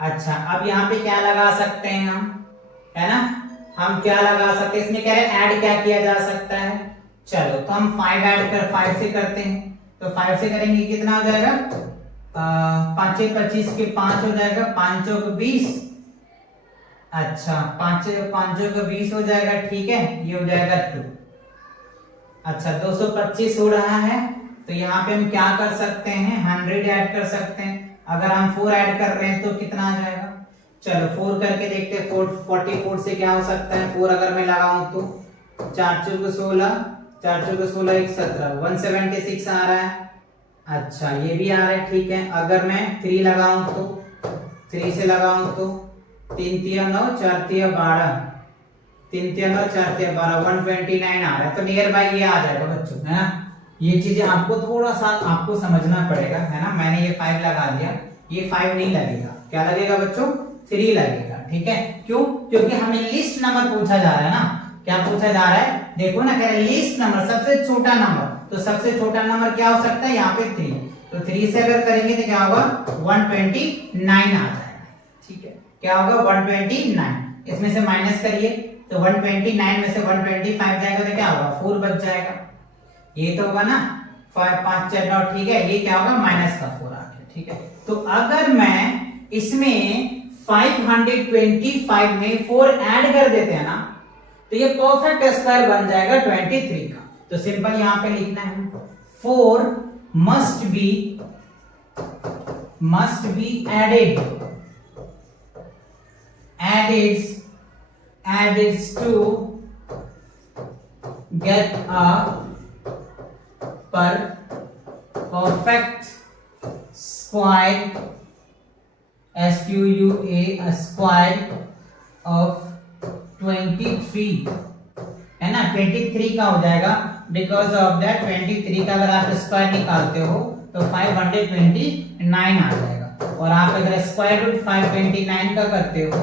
अच्छा अब यहाँ पे क्या लगा सकते हैं हम, है ना, हम क्या लगा सकते हैं, इसमें कह रहे हैं ऐड क्या किया जा सकता है। चलो तो हम 5 ऐड कर 5 से करते हैं, तो 5 से करेंगे कितना हो जाएगा, 5 25 के 5 हो जाएगा, 5 चौक 20, अच्छा 5 चौक 20 हो जाएगा, ठीक है। ये हो जाएगा 2। अच्छा 225 हो रहा है, तो यहाँ पे हम क्या कर सकते हैं, 100 ऐड कर सकते हैं। अगर हम 4 ऐड कर रहे हैं तो कितना आ जाएगा, चलो 4 करके देखते हैं। 44 से क्या हो सकता है, 4 अगर मैं लगाऊं तो 4 चौक 16, 4 चौक 16 1 17, 176 आ रहा है। अच्छा ये भी आ रहा है, ठीक है। अगर मैं 3 लगाऊं तो 3 से लगाऊं तो 3 3 9 4 3 12, 3 3 9 4 3 12, 129 आ रहा है। तो नियर बाय ये आ जाएगा बच्चों, है ना। ये चीजें आपको थोड़ा सा आपको समझना पड़ेगा, है ना। मैंने ये 5 लगा दिया, ये 5 नहीं लगेगा, क्या लगेगा बच्चों, 3 लगेगा, ठीक है। क्यों, क्योंकि हमें लिस्ट नंबर पूछा जा रहा है ना। क्या पूछा जा रहा है, देखो ना, कह रहे लिस्ट नंबर सबसे छोटा नंबर, तो सबसे छोटा नंबर क्या हो सकता है यहाँ पे 3, तो 3 से अगर करेंगे तो क्या होगा 129 आ जाएगा, ठीक है। क्या होगा 129, इसमें से माइनस करिए तो 129 में से 125 जाएगा तो क्या होगा 4 बच जाएगा, ये तो होगा ना 5 5 4 9, ठीक है। ये क्या होगा माइनस का 4 आ गया, ठीक है। तो अगर मैं इसमें 525 में 4 ऐड कर देते हैं ना, तो ये परफेक्ट स्क्वायर बन जाएगा 23 का। तो सिंपल यहां पे लिखना है 4 must be added to get a perfect square, SQUA square of 23, है ना। 23 का हो जाएगा, बिकॉज ऑफ दैट 23 का अगर आप स्क्वायर निकालते हो तो 529 आ जाएगा। और आप अगर स्क्वायर रूट 529 का करते हो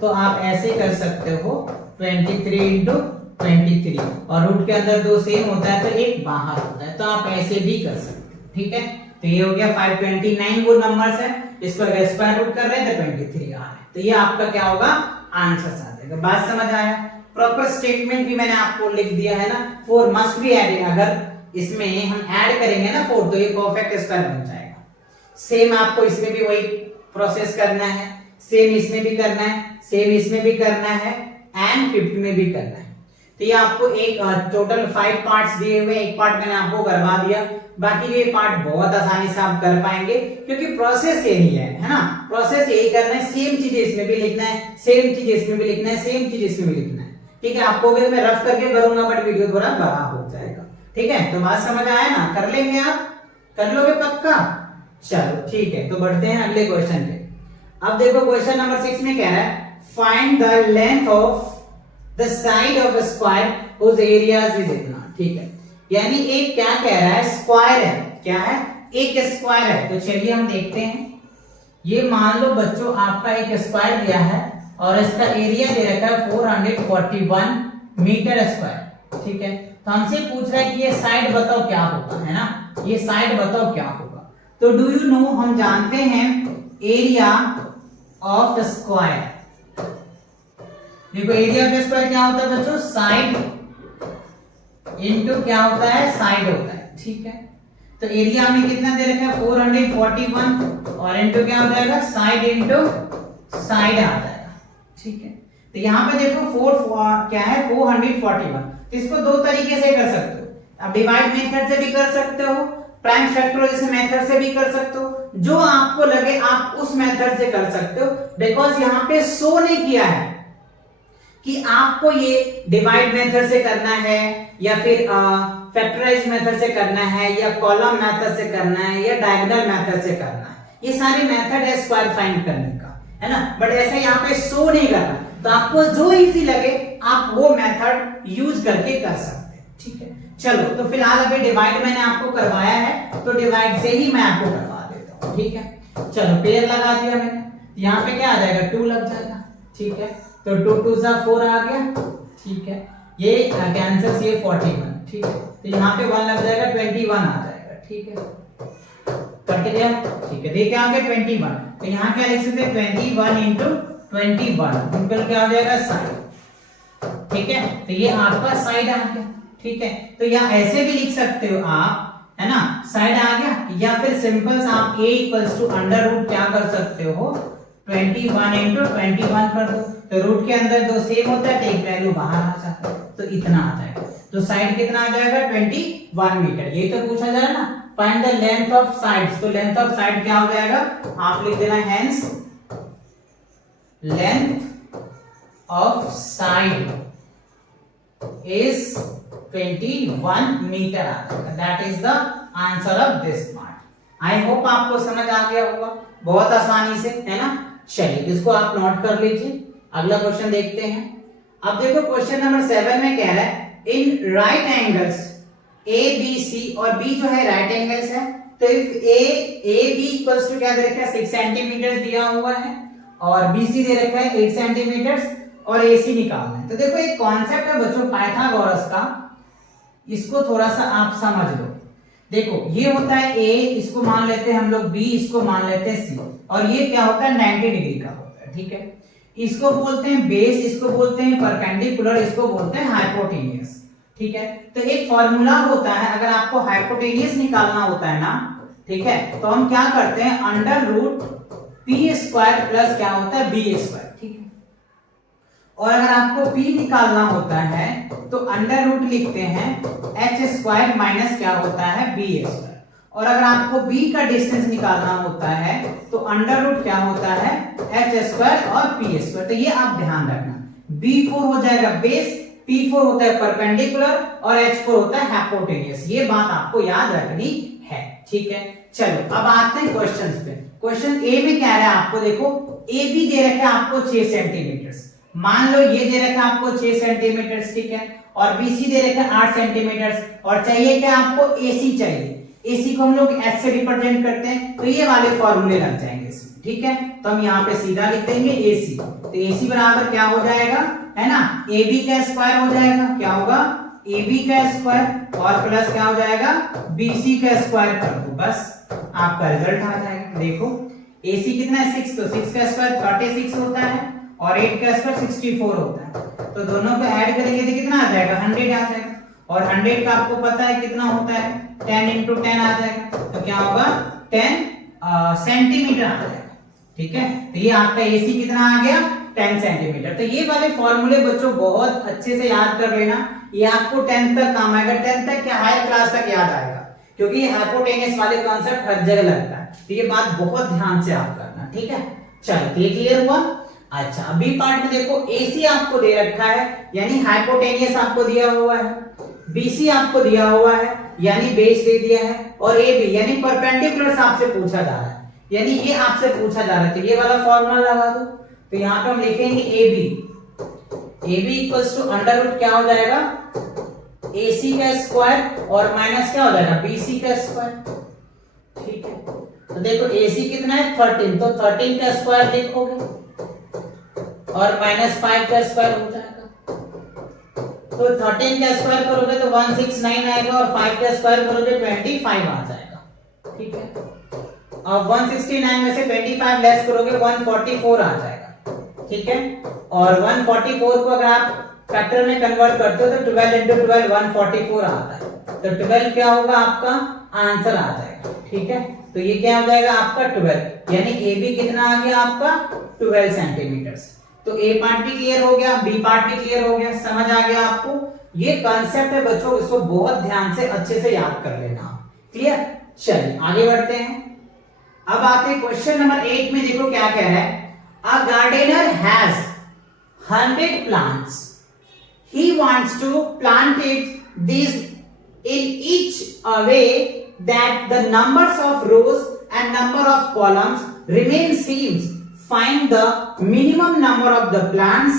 तो आप ऐसे कर सकते हो 23 इंटू 23, और रूट के अंदर 2 सेम होता है तो एक बाहर होता है, तो आप ऐसे भी कर सकते हो, ठीक है। तो ये हो गया 529 वो नंबर्स है, इसको अगर स्क्वायर रूट कर रहे हैं तो 23 आ रहा है, तो ये आपका क्या होगा आंसर आ जाएगा। बात समझ आया। प्रॉपर स्टेटमेंट भी मैंने आपको लिख दिया है ना, 4 मस्ट बी एडेड, अगर इसमें हम ऐड करेंगे ना 4 तो ये परफेक्ट स्क्वायर बन जाएगा। सेम आपको इसमें भी वही प्रोसेस करना है, सेम इसमें भी करना है, सेम इसमें भी करना है, एंड 5th में भी करना है। तो ये आपको एक टोटल 5 पार्ट्स दिए हुए, एक पार्ट मैंने आपको करवा दिया, बाकी ये पार्ट बहुत आसानी से आप कर पाएंगे क्योंकि प्रोसेस यही है ना। प्रोसेस यही करना है, सेम चीज इसमें भी लिखना है, सेम चीज इसमें भी लिखना है, सेम चीज इसमें भी लिखना है, ठीक है। आपको भी मैं रफ करके करूंगा बट वीडियो थोड़ा बड़ा हो जाएगा, ठीक है। तो बात समझ आया ना, कर लेंगे आप, कर लोगे पक्का, चलो ठीक है। तो बढ़ते हैं अगले क्वेश्चन पे। अब देखो क्वेश्चन नंबर 6 में कह रहा है find the length of the side of a square whose areas is इतना, ठीक है। यानी एक क्या कह रहा है, स्क्वायर है, क्या है, एक स्क्वायर है। तो चलिए हम देखते हैं। ये मान लो बच्चों आपका एक स्क्वायर दिया है और इसका एरिया दे रखा है 441 मीटर स्क्वायर, ठीक है। तो हमसे पूछ रहा है कि ये साइड बताओ क्या होगा, है ना, ये साइड बताओ क्या होगा। तो डू यू नो, हम जानते हैं एरिया ऑफ स्क्वायर, देखो एरिया ऑफ स्क्वायर क्या होता है बच्चों, साइड इनटू क्या होता है, साइड होता है, ठीक है। तो एरिया में कितना दे रखा है 441 और इनटू क्या हो जाएगा साइड इनटू साइड आ जाएगा, ठीक है। तो यहाँ पे देखो 4 क्या है 441, तो इसको दो तरीके से कर सकते हो। आप डिवाइड मेथड से भी कर सकते हो, प्राइम फैक्टराइजेशन मेथड से भी कर सकते हो, जो आपको लगे आप उस मेथड से कर सकते हो। बिकॉज यहाँ पे शो नहीं किया है, कि आपको ये डिवाइड मेथड से करना है या फिर फैक्टराइज मेथड से करना है या कॉलम मेथड से करना है या डायगोनल मेथड से करना है, ये सारे मेथड है स्क्वायर फाइंड करने का, है ना। बट ऐसा यहाँ पे शो नहीं करना, तो आपको जो इजी लगे आप वो मेथड यूज करके कर सकते हैं, ठीक है। चलो तो फिलहाल अभी डिवाइड मैंने आपको करवाया है, तो डिवाइड से ही मैं आपको करवा देता हूँ, ठीक है। चलो पेयर लगा दिया मैंने, यहाँ पे क्या आ जाएगा 2 लग जाएगा, ठीक है। तो 2 2 4 आ गया, ठीक है। ये कैंसिल ये 41, ठीक है। तो यहाँ पे 1 लग जाएगा 21 आ जाएगा, ठीक है। कट गया, ठीक है। देखिए आ गया 21, तो यहाँ क्या लिख सकते हैं 21 इंटू 21 सिंपल क्या हो जाएगा साइड, ठीक है। तो ये आपका साइड आ गया, ठीक है। तो यहाँ ऐसे भी लिख सकते हो आप, है ना, साइड आ गया, या फिर सिंपल आप a equals to under root क्या कर सकते हो 21 इंटू 21 कर दो, तो रूट के अंदर 2 सेम होता है तो एक वैल्यू बाहर आ जाता है, तो इतना आ जाएगा। तो साइड कितना आ जाएगा 21 मीटर, ये तो पूछा जाए ना, find the length of sides, तो लेंथ ऑफ साइड क्या हो जाएगा, आप लिख देना hence length of side is 21 metre आ जाएगा, that is the answer of this part. I hope आपको समझ आ गया होगा बहुत आसानी से, है ना। चलिए इसको आप नोट कर लीजिए, अगला क्वेश्चन देखते हैं। अब देखो क्वेश्चन नंबर 7 में कह रहा है in right angles A B C, और बी जो है राइट एंगल्स है, तो if A B equals to क्या दे रखा है 6 सेंटीमीटर दिया हुआ है, और बी सी दे रखा है 8 सेंटीमीटर, और ए सी निकालना है। तो देखो एक कॉन्सेप्ट है बच्चों पाइथागोरस का, इसको थोड़ा सा आप समझ लो। देखो ये होता है ए, इसको मान लेते हैं हम लोग बी, इसको मान लेते हैं सी, और ये क्या होता है 90 डिग्री का होता है, ठीक है। इसको बोलते हैं बेस, इसको बोलते हैं परपेंडिकुलर, इसको बोलते हैं हाइपोटेनियस, ठीक है। तो एक फॉर्मूला होता है, अगर आपको हाइपोटेनियस निकालना होता है ना, ठीक है, तो हम क्या करते हैं under root P square plus क्या होता है बी स्क्वायर, ठीक है। और अगर आपको p निकालना होता है तो अंडर रूट लिखते हैं h स्क्वायर माइनस क्या होता है b स्क्वायर, और अगर आपको b का डिस्टेंस निकालना होता है तो अंडर रूट क्या होता है h स्क्वायर और p स्क्वायर। तो ये आप ध्यान रखना, b4 हो जाएगा बेस, p4 होता है परपेंडिकुलर और h4 होता है हाइपोटेनियस, ये बात आपको याद रखनी है, ठीक है। चलो अब आते हैं क्वेश्चंस पे। क्वेश्चन ए में क्या है आपको, देखो ए बी दे रखा है आपको 6 सेंटीमीटर, मान लो ये दे रखा है आपको 6 सेंटीमीटर, ठीक है, और बीसी दे रखा है 8 सेंटीमीटर, और चाहिए क्या आपको एसी चाहिए, एसी को हम लोग एच से रिप्रेजेंट करते हैं, तो ये वाले फॉर्मूले लग जाएंगे इसमें, ठीक है। तो हम यहाँ पे सीधा लिख देंगे एसी, तो एसी बराबर क्या हो जाएगा, है ना, ए बी का स्क्वायर हो जाएगा, क्या होगा ए बी का स्क्वायर, और प्लस क्या हो जाएगा बीसी का स्क्वायर कर दो, बस आपका रिजल्ट आ जाएगा। देखो एसी कितना है 6, तो 6 का स्क्वायर 36 होता है, और 8 का स्क्वायर 64 होता है, तो दोनों को ऐड करेंगे तो कितना आ जाएगा 100 आ जाएगा, और 100 का आपको पता है कितना होता है 10 इंटू 10 आ जाएगा, तो क्या होगा 10 सेंटीमीटर आ जाएगा, ठीक है। तो ये आपका एसी कितना आ गया 10 सेंटीमीटर। तो ये वाले फॉर्मूले बच्चों बहुत अच्छे से याद कर लेना, ये आपको 10th तक काम आएगा, 10th तक क्या हायर क्लास तक याद आएगा, क्योंकि ये हाइपोटेनियस वाले कॉन्सेप्ट हर जगह लगता है, तो ये बात बहुत ध्यान से आप करना, ठीक है। चलो ये क्लियर हुआ। अच्छा बी पार्ट में देखो AC आपको दे रखा है, यानी हाइपोटेनियस आपको दिया हुआ है, BC आपको दिया हुआ है यानी बेस दे दिया है, और AB यानी परपेंडिकुलर आपसे पूछा जा रहा है, यानी ये आपसे पूछा जा रहा है, तो ये वाला फॉर्मूला लगा दो। तो यहाँ पे हम लिखेंगे AB equals to under root क्या हो जाएगा AC का स्क्वायर और माइनस क्या हो जाएगा BC का स्क्वायर, ठीक है। तो देखो AC कितना है 13, तो 13 का स्क्वायर लिखोगे और माइनस 5 का स्क्वायर हो जाएगा, तो 13 का स्क्वायर करोगे तो 169 आएगा, और 5 का स्क्वायर करोगे 25 आ जाएगा, ठीक है। अब 169 में से 25 लेस करोगे 144 आ जाएगा, ठीक है। और 144 को अगर आप फैक्टर में कन्वर्ट करते हो तो 12 into 12 144 आता है, तो 12 क्या होगा आपका आंसर आ जाएगा, ठीक है। तो ये क्या हो जाएगा आपका 12, यानी AB कितना आ गया आपका 12 सेंटीमीटर। तो ए पार्ट भी क्लियर हो गया, बी पार्ट भी क्लियर हो गया, समझ आ गया आपको। ये कॉन्सेप्ट है बच्चों, इसको बहुत ध्यान से अच्छे से याद कर लेना, क्लियर। चलिए आगे बढ़ते हैं। अब आते हैं क्वेश्चन नंबर 8 में, देखो क्या कह रहा है, a gardener has 100 plants. He wants to plant it these in each way that the numbers of rows and number of columns remain same. Find the minimum number of the plants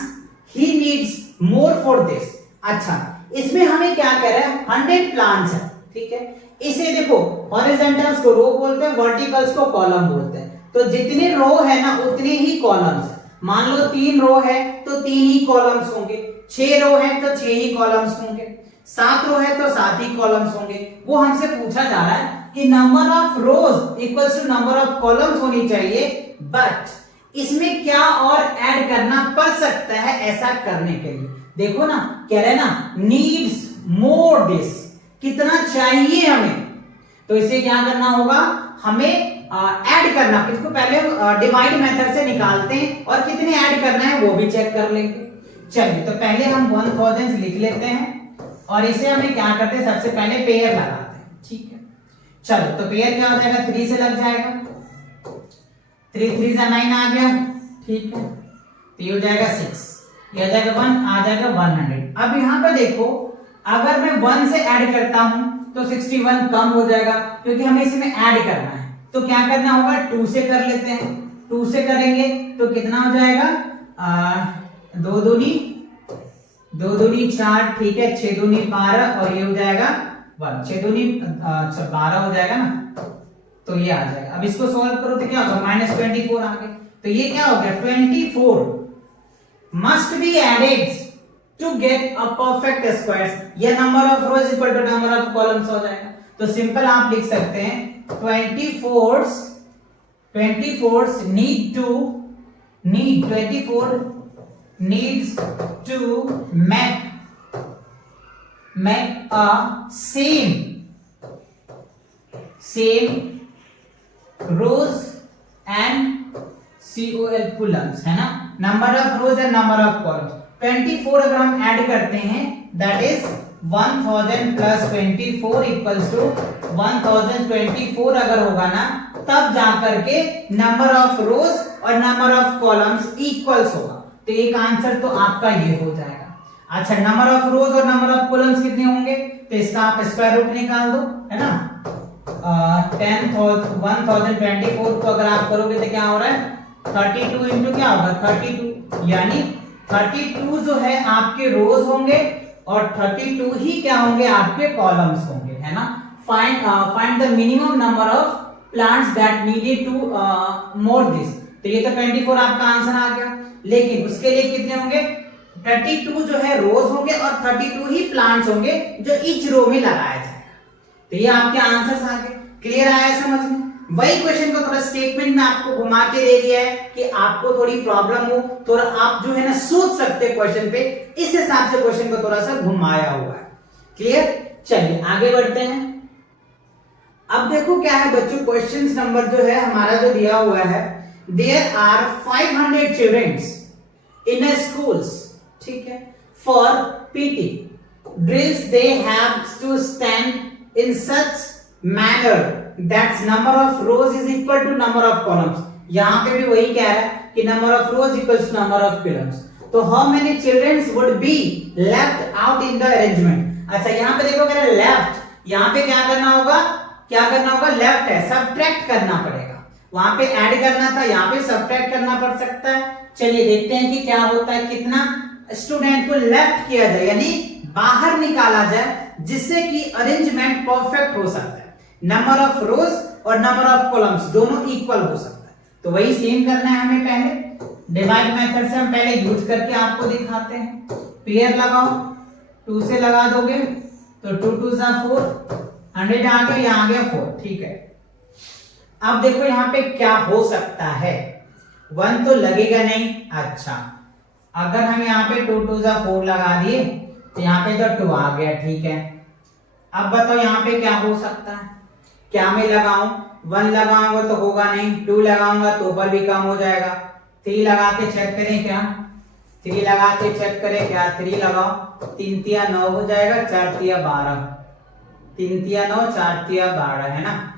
he needs more for this. अच्छा, इसमें हमें क्या कह रहा है, 100 plants है, ठीक है। इसे देखो, हॉरिजॉन्टल्स को रो बोलते हैं, वर्टिकल्स को कॉलम बोलते हैं। तो जितने रो है ना उतने ही कॉलम्स है। मान लो 3 रो है तो 3 ही कॉलम्स होंगे, 6 रो है तो 6 ही कॉलम्स होंगे, 7 रो है तो 7 ही कॉलम्स होंगे। वो हमसे पूछा जा रहा है कि number of rows equals to number of columns होनी चाहिए, बट इसमें क्या और ऐड करना पड़ सकता है ऐसा करने के लिए। देखो ना, कह रहे ना नीड्स मोर दिस, कितना चाहिए हमें, तो इसे क्या करना होगा, हमें ऐड करना। इसको पहले डिवाइड मेथड से निकालते हैं और कितने ऐड करना है वो भी चेक कर लेंगे। चलिए, तो पहले हम 1000 लिख लेते हैं और इसे हमें क्या करते हैं, सबसे पहले पेयर लगाते हैं, ठीक है। चलो, तो पेयर क्या हो जाएगा, 3 से लग जाएगा, 3 3 जा 9 आ गया, ठीक है। तो ये हो जाएगा 6, ये आ जाएगा 1, आ जाएगा 100। अब यहाँ पे देखो, अगर मैं 1 से ऐड करता हूं तो 61 कम हो जाएगा, क्योंकि हमें इसमें ऐड करना है। तो क्या करना होगा, 2 से कर लेते हैं। 2 से करेंगे तो कितना हो जाएगा, 2 दूनी 4, ठीक है, 6 दूनी 12 और ये हो जाएगा 1, 6 दूनी 12 हो जाएगा ना, तो ये आ जाएगा। अब इसको सॉल्व करो तो क्या होगा, -24 आ गया। तो ये क्या हो गया, 24 must be added to get a perfect squares। ये number of rows equal to number of columns हो जाएगा। तो सिंपल आप लिख सकते हैं 24 needs to make a same rows and COL columns, है ना, number of rows and number of columns. 24 अगर हम ऐड करते हैं, that is 1000 plus 24 equals to 1024 अगर होगा ना, तब जाकर के नंबर ऑफ रोज और नंबर ऑफ कॉलम्स इक्वल्स होगा। तो एक आंसर तो आपका ये हो जाएगा। अच्छा, नंबर ऑफ रोज और नंबर ऑफ कॉलम्स कितने होंगे, तो इसका आप स्क्वायर रूट निकाल दो, है ना। 1024 को अगर आप करोगे तो क्या हो रहा है, 32 इंटू क्या होगा, 32, यानी 32 जो है आपके रोज होंगे और 32 ही क्या होंगे, आपके कॉलम्स होंगे, है ना। Find the minimum number of plants that needed to more this. तो ये तो 24 आपका आंसर आ गया, लेकिन उसके लिए कितने होंगे, 32 जो है रोज होंगे और 32 ही प्लांट्स होंगे जो ईच रो में लगाया जाएगा। तो ये आपके आंसर्स आ गए। क्लियर आया समझ में? वही क्वेश्चन को थोड़ा स्टेटमेंट में आपको घुमा के दे दिया है कि आपको थोड़ी प्रॉब्लम हो, थोड़ा आप जो है ना सोच सकते हैं क्वेश्चन पे, इस हिसाब से क्वेश्चन को थोड़ा सा घुमाया हुआ है। क्लियर? चलिए आगे बढ़ते हैं। अब देखो क्या है बच्चों, क्वेश्चन नंबर जो है हमारा जो दिया हुआ है, there are 500 childrens in a schools, ठीक है, for PT drills they have to stand in such manner that's number of rows is equal to number of columns. यहां पे भी वही कह रहा है कि number of rows equals to number of columns. तो how many childrens would be left out in the arrangement. अच्छा, यहां पे देखो कह रहा है लेफ्ट, यहां पे क्या करना होगा, क्या करना होगा, लेफ्ट है, सब्ट्रैक्ट करना पड़ेगा। वहां पे ऐड करना था, यहाँ पे सब्ट्रैक्ट करना पड़ सकता है। चलिए देखते हैं कि क्या होता है, कितना स्टूडेंट को लेफ्ट किया जाए, यानी बाहर निकाला जाए, जिससे कि अरेंजमेंट परफेक्ट हो सकता है। नंबर ऑफ रोज और नंबर ऑफ कॉलम्स दोनों इक्वल हो सकता है। तो वही सेम करना है हमें, पहले डिवाइड मेथड से हम पहले यूज करके आपको दिखाते हैं। पेयर लगाओ, 2 से लगा दोगे तो 2 2 जा 4, 100 आ गया, यहाँ आ गया 4, ठीक है। अब देखो यहाँ पे क्या हो सकता है, 1 तो लगेगा नहीं। अच्छा, अगर हम यहाँ पे 2 2 जा 4 लगा दिए तो यहाँ पे तो 2 आ गया, ठीक है। अब बताओ यहाँ पे क्या हो सकता है, क्या मैं लगाऊं, 1 लगाऊंगा तो होगा नहीं, 2 लगाऊंगा तो ऊपर भी कम हो जाएगा, 3 लगा के चेक करें क्या, 3 लगा के चेक करें क्या, 3 लगाओ, 3 तिया 9 हो जाएगा, 4 तिया 12, 3 तिया 9, 4 तिया 12, है ना,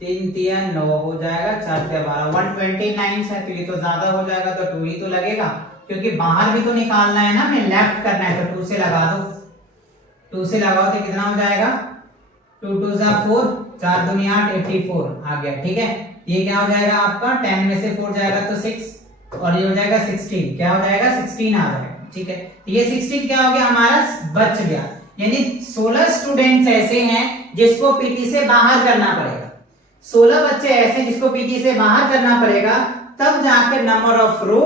3 तिया 9 हो जाएगा, 4 तिया 12, 129 है, तो ये तो ज्यादा हो जाएगा, तो 2 ही तो लगेगा। क्योंकि बाहर भी तो निकालना है ना, हमें लेफ्ट करना है, तो 2 से लगा दो, 2 से लगाओ तो कितना हो जाएगा, 2 2 जा 4, 4 दूनी 8, 84 आ गया। ठीक है, ये क्या हो जाएगा आपका, 10 में से 4 जाएगा तो 6 और ये हो जाएगा 16, क्या हो जाएगा 16 आ जाएगा। ठीक है, ये 16 क्या हो गया हमारा, बच गया। यानी 16 स्टूडेंट्स ऐसे हैं जिसको पीटी से बाहर करना पड़ेगा, 16 बच्चे ऐसे जिसको पीटी से बाहर करना पड़ेगा, तब जाकर नंबर ऑफ रो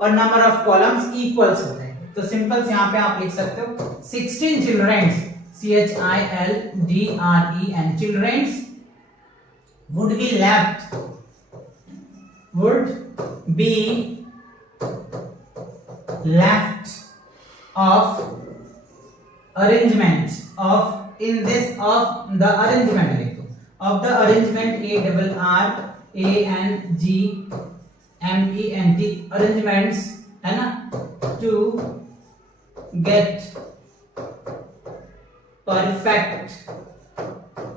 और नंबर ऑफ कॉलम्स इक्वल्स होते हैं। तो सिंपल से यहाँ पे आप लिख सकते हो 16 childrens, CHILDREN, childrens would be left of arrangement of in this of the arrangement लिख दो, of the arrangement ARRANGMENT arrangements है ना, to get perfect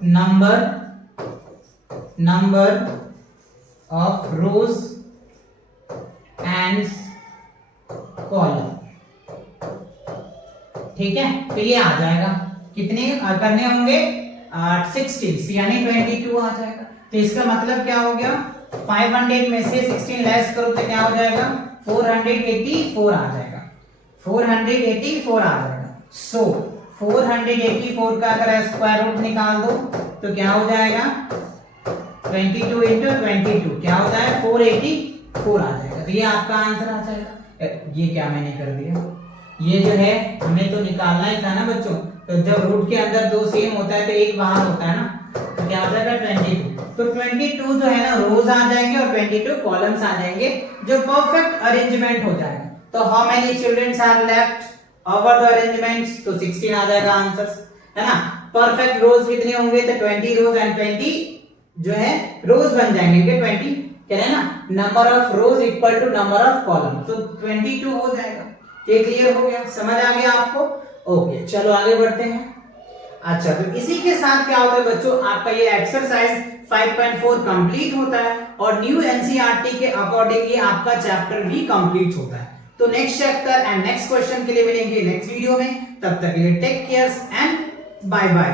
number of rows and column। ठीक है, तो ये आ जाएगा, कितने करने होंगे, 16 यानी 22 आ जाएगा। तो इसका मतलब क्या हो गया, 500 में से 16 लेस करो तो क्या हो जाएगा, 484 आ जाएगा, 484 आ जाएगा। सो 484 का अगर स्क्वायर रूट निकाल दो तो क्या हो जाएगा, 22 into 22 क्या होता है, 484 आ जाएगा। तो ये आपका आंसर आ जाएगा। ये क्या मैंने कर दिया, ये जो है हमें तो निकालना ही था ना बच्चों, तो जब रूट के अंदर 2 सेम होता है तो एक बाहर होता है ना, तो क्या हो जाएगा 22। तो 22 जो है ना रोज आ जाएंगे और 22 कॉलम्स आ जाएंगे, जो परफेक्ट अरेंजमेंट हो जाएगा। तो how many childrens are left over the arrangements, तो 16 आ जाएगा आंसर, है ना। परफेक्ट रोज कितने होंगे, तो 20 रोज एंड 20 जो है रोज बन जाएंगे, 20 कह रहे हैं ना, number of rows equal to number of columns, तो 22 हो जाएगा। ये क्लियर हो गया, समझ आ गया आपको। ओके, चलो आगे बढ़ते हैं। अच्छा, तो इसी के साथ क्या होता है बच्चों, आपका ये एक्सरसाइज 5.4 कंप्लीट होता है और न्यू एनसीईआरटी के अकॉर्डिंगली आपका चैप्टर भी कंप्लीट होता है। तो next chapter and next question के लिए मिलेंगे नेक्स्ट वीडियो में, तब तक के लिए take care and bye bye.